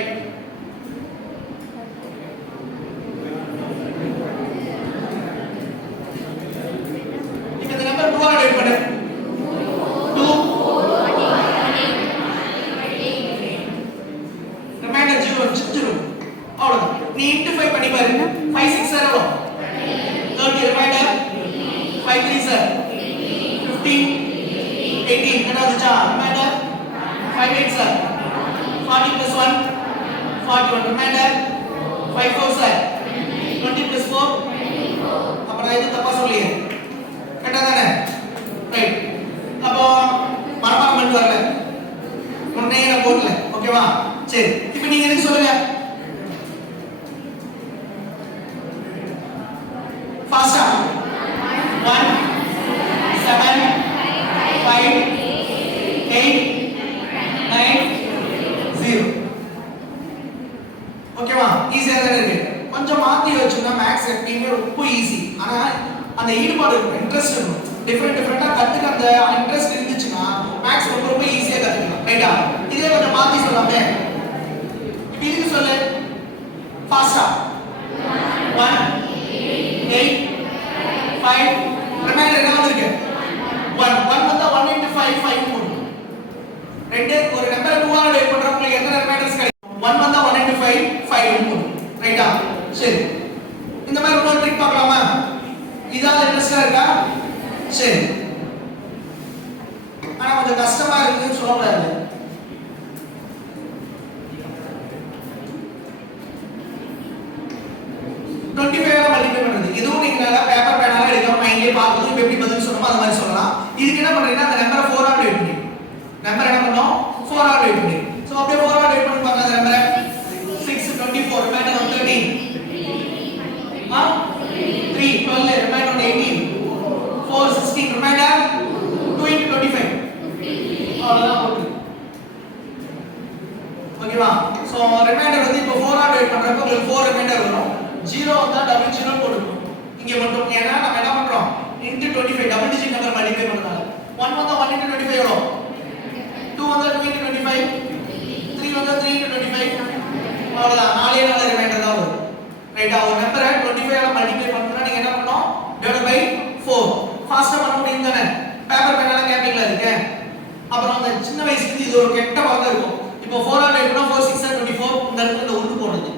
இப்போ இந்த நம்பர் 2 ஆல டிவைட் பண்ணு. 2 ரிமைண்டர் 0 அவ்வளவுதான். நீ இன்டு 5 பண்ணி பாரு. 5 6 சார் எவ்வளவு? 30 ரிமைண்டர் 5 3 சார் 15 18 என்ன வந்துச்சா? Reminder 5 8 sir 40 plus 1 41 reminder 5 4 sir 20 plus 4 அப்ப நான் இது தப்பா சொல்லியே கரெக்ட்டா தானே? ரைட். அப்போ மறக்காம பண்ணி வரல முன்னே நான் போடல. ஓகேவா? சரி இப்போ நீங்க எதுக்கு சொல்லுங்க ஃபாஸ்டா? 1 7 5 8 9 0. ஓகேவா? ஈஸியா தான் இருக்கு. கொஞ்சம் மாத்தி வச்சோம்னா மேக்ஸ் எப்பவுமே ரொம்ப ஈஸி. ஆனா அந்த ஈடுபாடு இருக்கும், இன்ட்ரெஸ்ட் இருக்கும். டிஃபரெண்டா கத்துக்க அந்த இன்ட்ரெஸ்ட் இருந்துச்சுன்னா மேக்ஸ் ரொம்ப ரொம்ப ஈஸியா கத்துக்கலாம். ரைட்டா? இதே கொஞ்சம் மாத்தி சொல்லாமே. இப்போ இதுக்கு சொல்லு ஃபாஸ்டா. 1 8 5 ரிமைண்டர் என்ன வந்திருக்கு? 1 1 வந்தா 1 into 5 5 போடும். ரெண்டு ஒரு நம்பரை 2 ஆல டிவைட் பண்றப்ப உங்களுக்கு எத்தனை ரிமைண்டர்ஸ் கிடைக்கும்? 1 வந்தா 1 into 5 5 போடும். ரைட்டா? சரி. இந்த மாதிரி ஒரு ட்ரிக் பார்க்கலாமா? இதால இன்ட்ரெஸ்டா இருக்கா? சரி. ஆனா கொஞ்சம் கஷ்டமா இருக்குன்னு சொல்ல முடியாது. இதுவும் நீங்க பேப்பர் பேனால எழுதணும். மைண்ட்லயே பார்க்கணும். இப்போ எப்படி பதில் சொல்லணுமோ அது மாதிரி சொல்லலாம். இதுக்கு என்ன பண்றீங்கன்னா அந்த நம்பரை 4 ஆல் டிவைட் பண்ணி நம்பர் என்ன பண்ணோம்? 4 ஆல் டிவைட் பண்ணி. சோ அப்படியே 4 ஆல் டிவைட் பண்ணி பாருங்க. அந்த நம்பரை 6 24 ரிமைண்டர் 13 3 12 ரிமைண்டர் 18 4 16 ரிமைண்டர் 2 into 25 அவ்வளவுதான் போட்டு. ஓகேவா? சோ ரிமைண்டர் வந்து இப்போ 4 ஆல் டிவைட் பண்றப்ப உங்களுக்கு 4 ரிமைண்டர் வரும். 0 வந்தா டபுள் 0 போடுங்க. இங்க மட்டும் ஏன்னா நம்ம என்ன பண்றோம்? into 25 double digit number multiply பண்றதால 1 வந்தா 1 into 25 எவ்வளவு? 2 வந்தா 2 into 25 3 வந்தா 3 into 25 அவ்வளவுதான். 4 நாலு ரிமைண்டர் தான் வரும். ரைட்டா? ஒரு நம்பரை 25 ஆல மல்டிப்ளை பண்ணனும்னா நீங்க என்ன பண்ணனும்? Divide by 4. ஃபாஸ்டா பண்ண முடியும் தானே? பேப்பர் பேனால கேப்பிங்ல இருக்கு. அப்புறம் அந்த சின்ன வயசுல இது ஒரு கெட்ட பழக்கம் இருக்கும். இப்போ 4 ஆல் டிவைட் பண்ணா 4 6 24 இந்த இடத்துல இந்த 1 போடுது.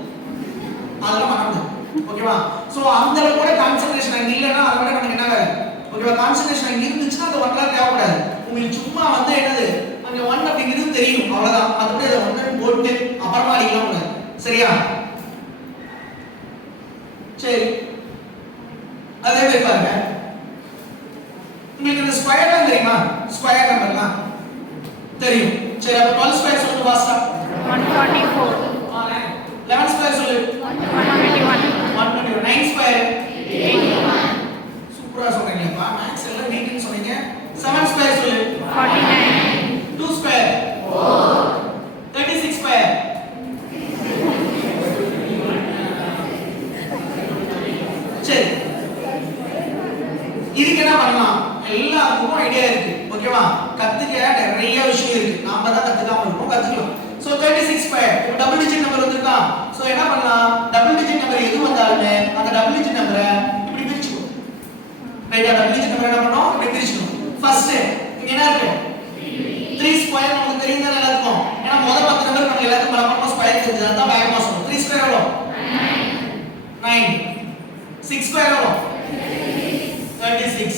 அதெல்லாம் மறந்து. ஓகேவா? சோ அந்த அளவுக்கு கூட கான்சென்ட்ரேஷன் அங்க இல்லனா அத விட நமக்கு என்ன வேற? ஓகேவா? கான்சென்ட்ரேஷன் அங்க இருந்துச்சுனா அந்த 1 தேவைப்படாது. உங்களுக்கு சும்மா வந்து என்னது அங்க 1 அப்படிங்கிறது தெரியும். அவ்வளவுதான். அதுக்கு இத 1 போட்டு அப்புறமா அடிக்கலாம் கூடாது. சரியா? சரி. அதே மாதிரி பாருங்க. உங்களுக்கு இந்த ஸ்கொயர்லாம் தெரியுமா? ஸ்கொயர் நம்பர்லாம் தெரியும். சரி அப்ப 12 ஸ்கொயர் சொல்லுங்க ஃபாஸ்டா. 144 11 ஸ்கொயர் சொல்லு. 121 121 9 ஸ்கொயர் 81 சூப்பரா சொல்றீங்கப்பா. மேக்ஸ் எல்லாம் நீட்னு சொன்னீங்க. 7 ஸ்கொயர் சொல்லு. 49 2 ஸ்கொயர் 4 36 ஸ்கொயர் சரி. இதுக்கு என்ன பண்ணலாம்? எல்லாத்துக்கும் ஐடியா இருக்கு. ஓகேவா? கத்துக்க நிறைய விஷயம் இருக்கு. நாம தான் கத்துக்காம இருக்கோம். கத்துக்கலாம். சோ 36 ஸ்கொயர் இப்போ டபுள் டிஜிட் நம்பர் வந்திருக்கா? சோ என்ன பண்ணலாம்? டபுள் டிஜிட் நம்பர் எது வந்தாலுமே அந்த டபுள் டிஜிட் நம்பரை இப்படி பிரிச்சுக்கணும். ரைட்டா? டபுள் டிஜிட் நம்பர் என்ன பண்ணனும்? இப்படி பிரிச்சுக்கணும். ஃபர்ஸ்ட் இங்க என்ன இருக்கு? 3 ஸ்கொயர் நமக்கு தெரியும் தானே எல்லாத்துக்கும். ஏன்னா முதல் 10 நம்பர் நமக்கு எல்லாத்துக்கும் மறக்காம ஸ்கொயர் தெரிஞ்சது. அதான் வேகமா சொல்லணும். 3 ஸ்கொயர் எவ்வளவு? 9 6 ஸ்கொயர் எவ்வளவு? 36.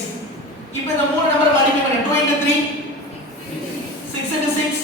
இப்போ இந்த மூணு நம்பர் மல்டிப்ளை பண்ணு. 2 into 3 6 into 6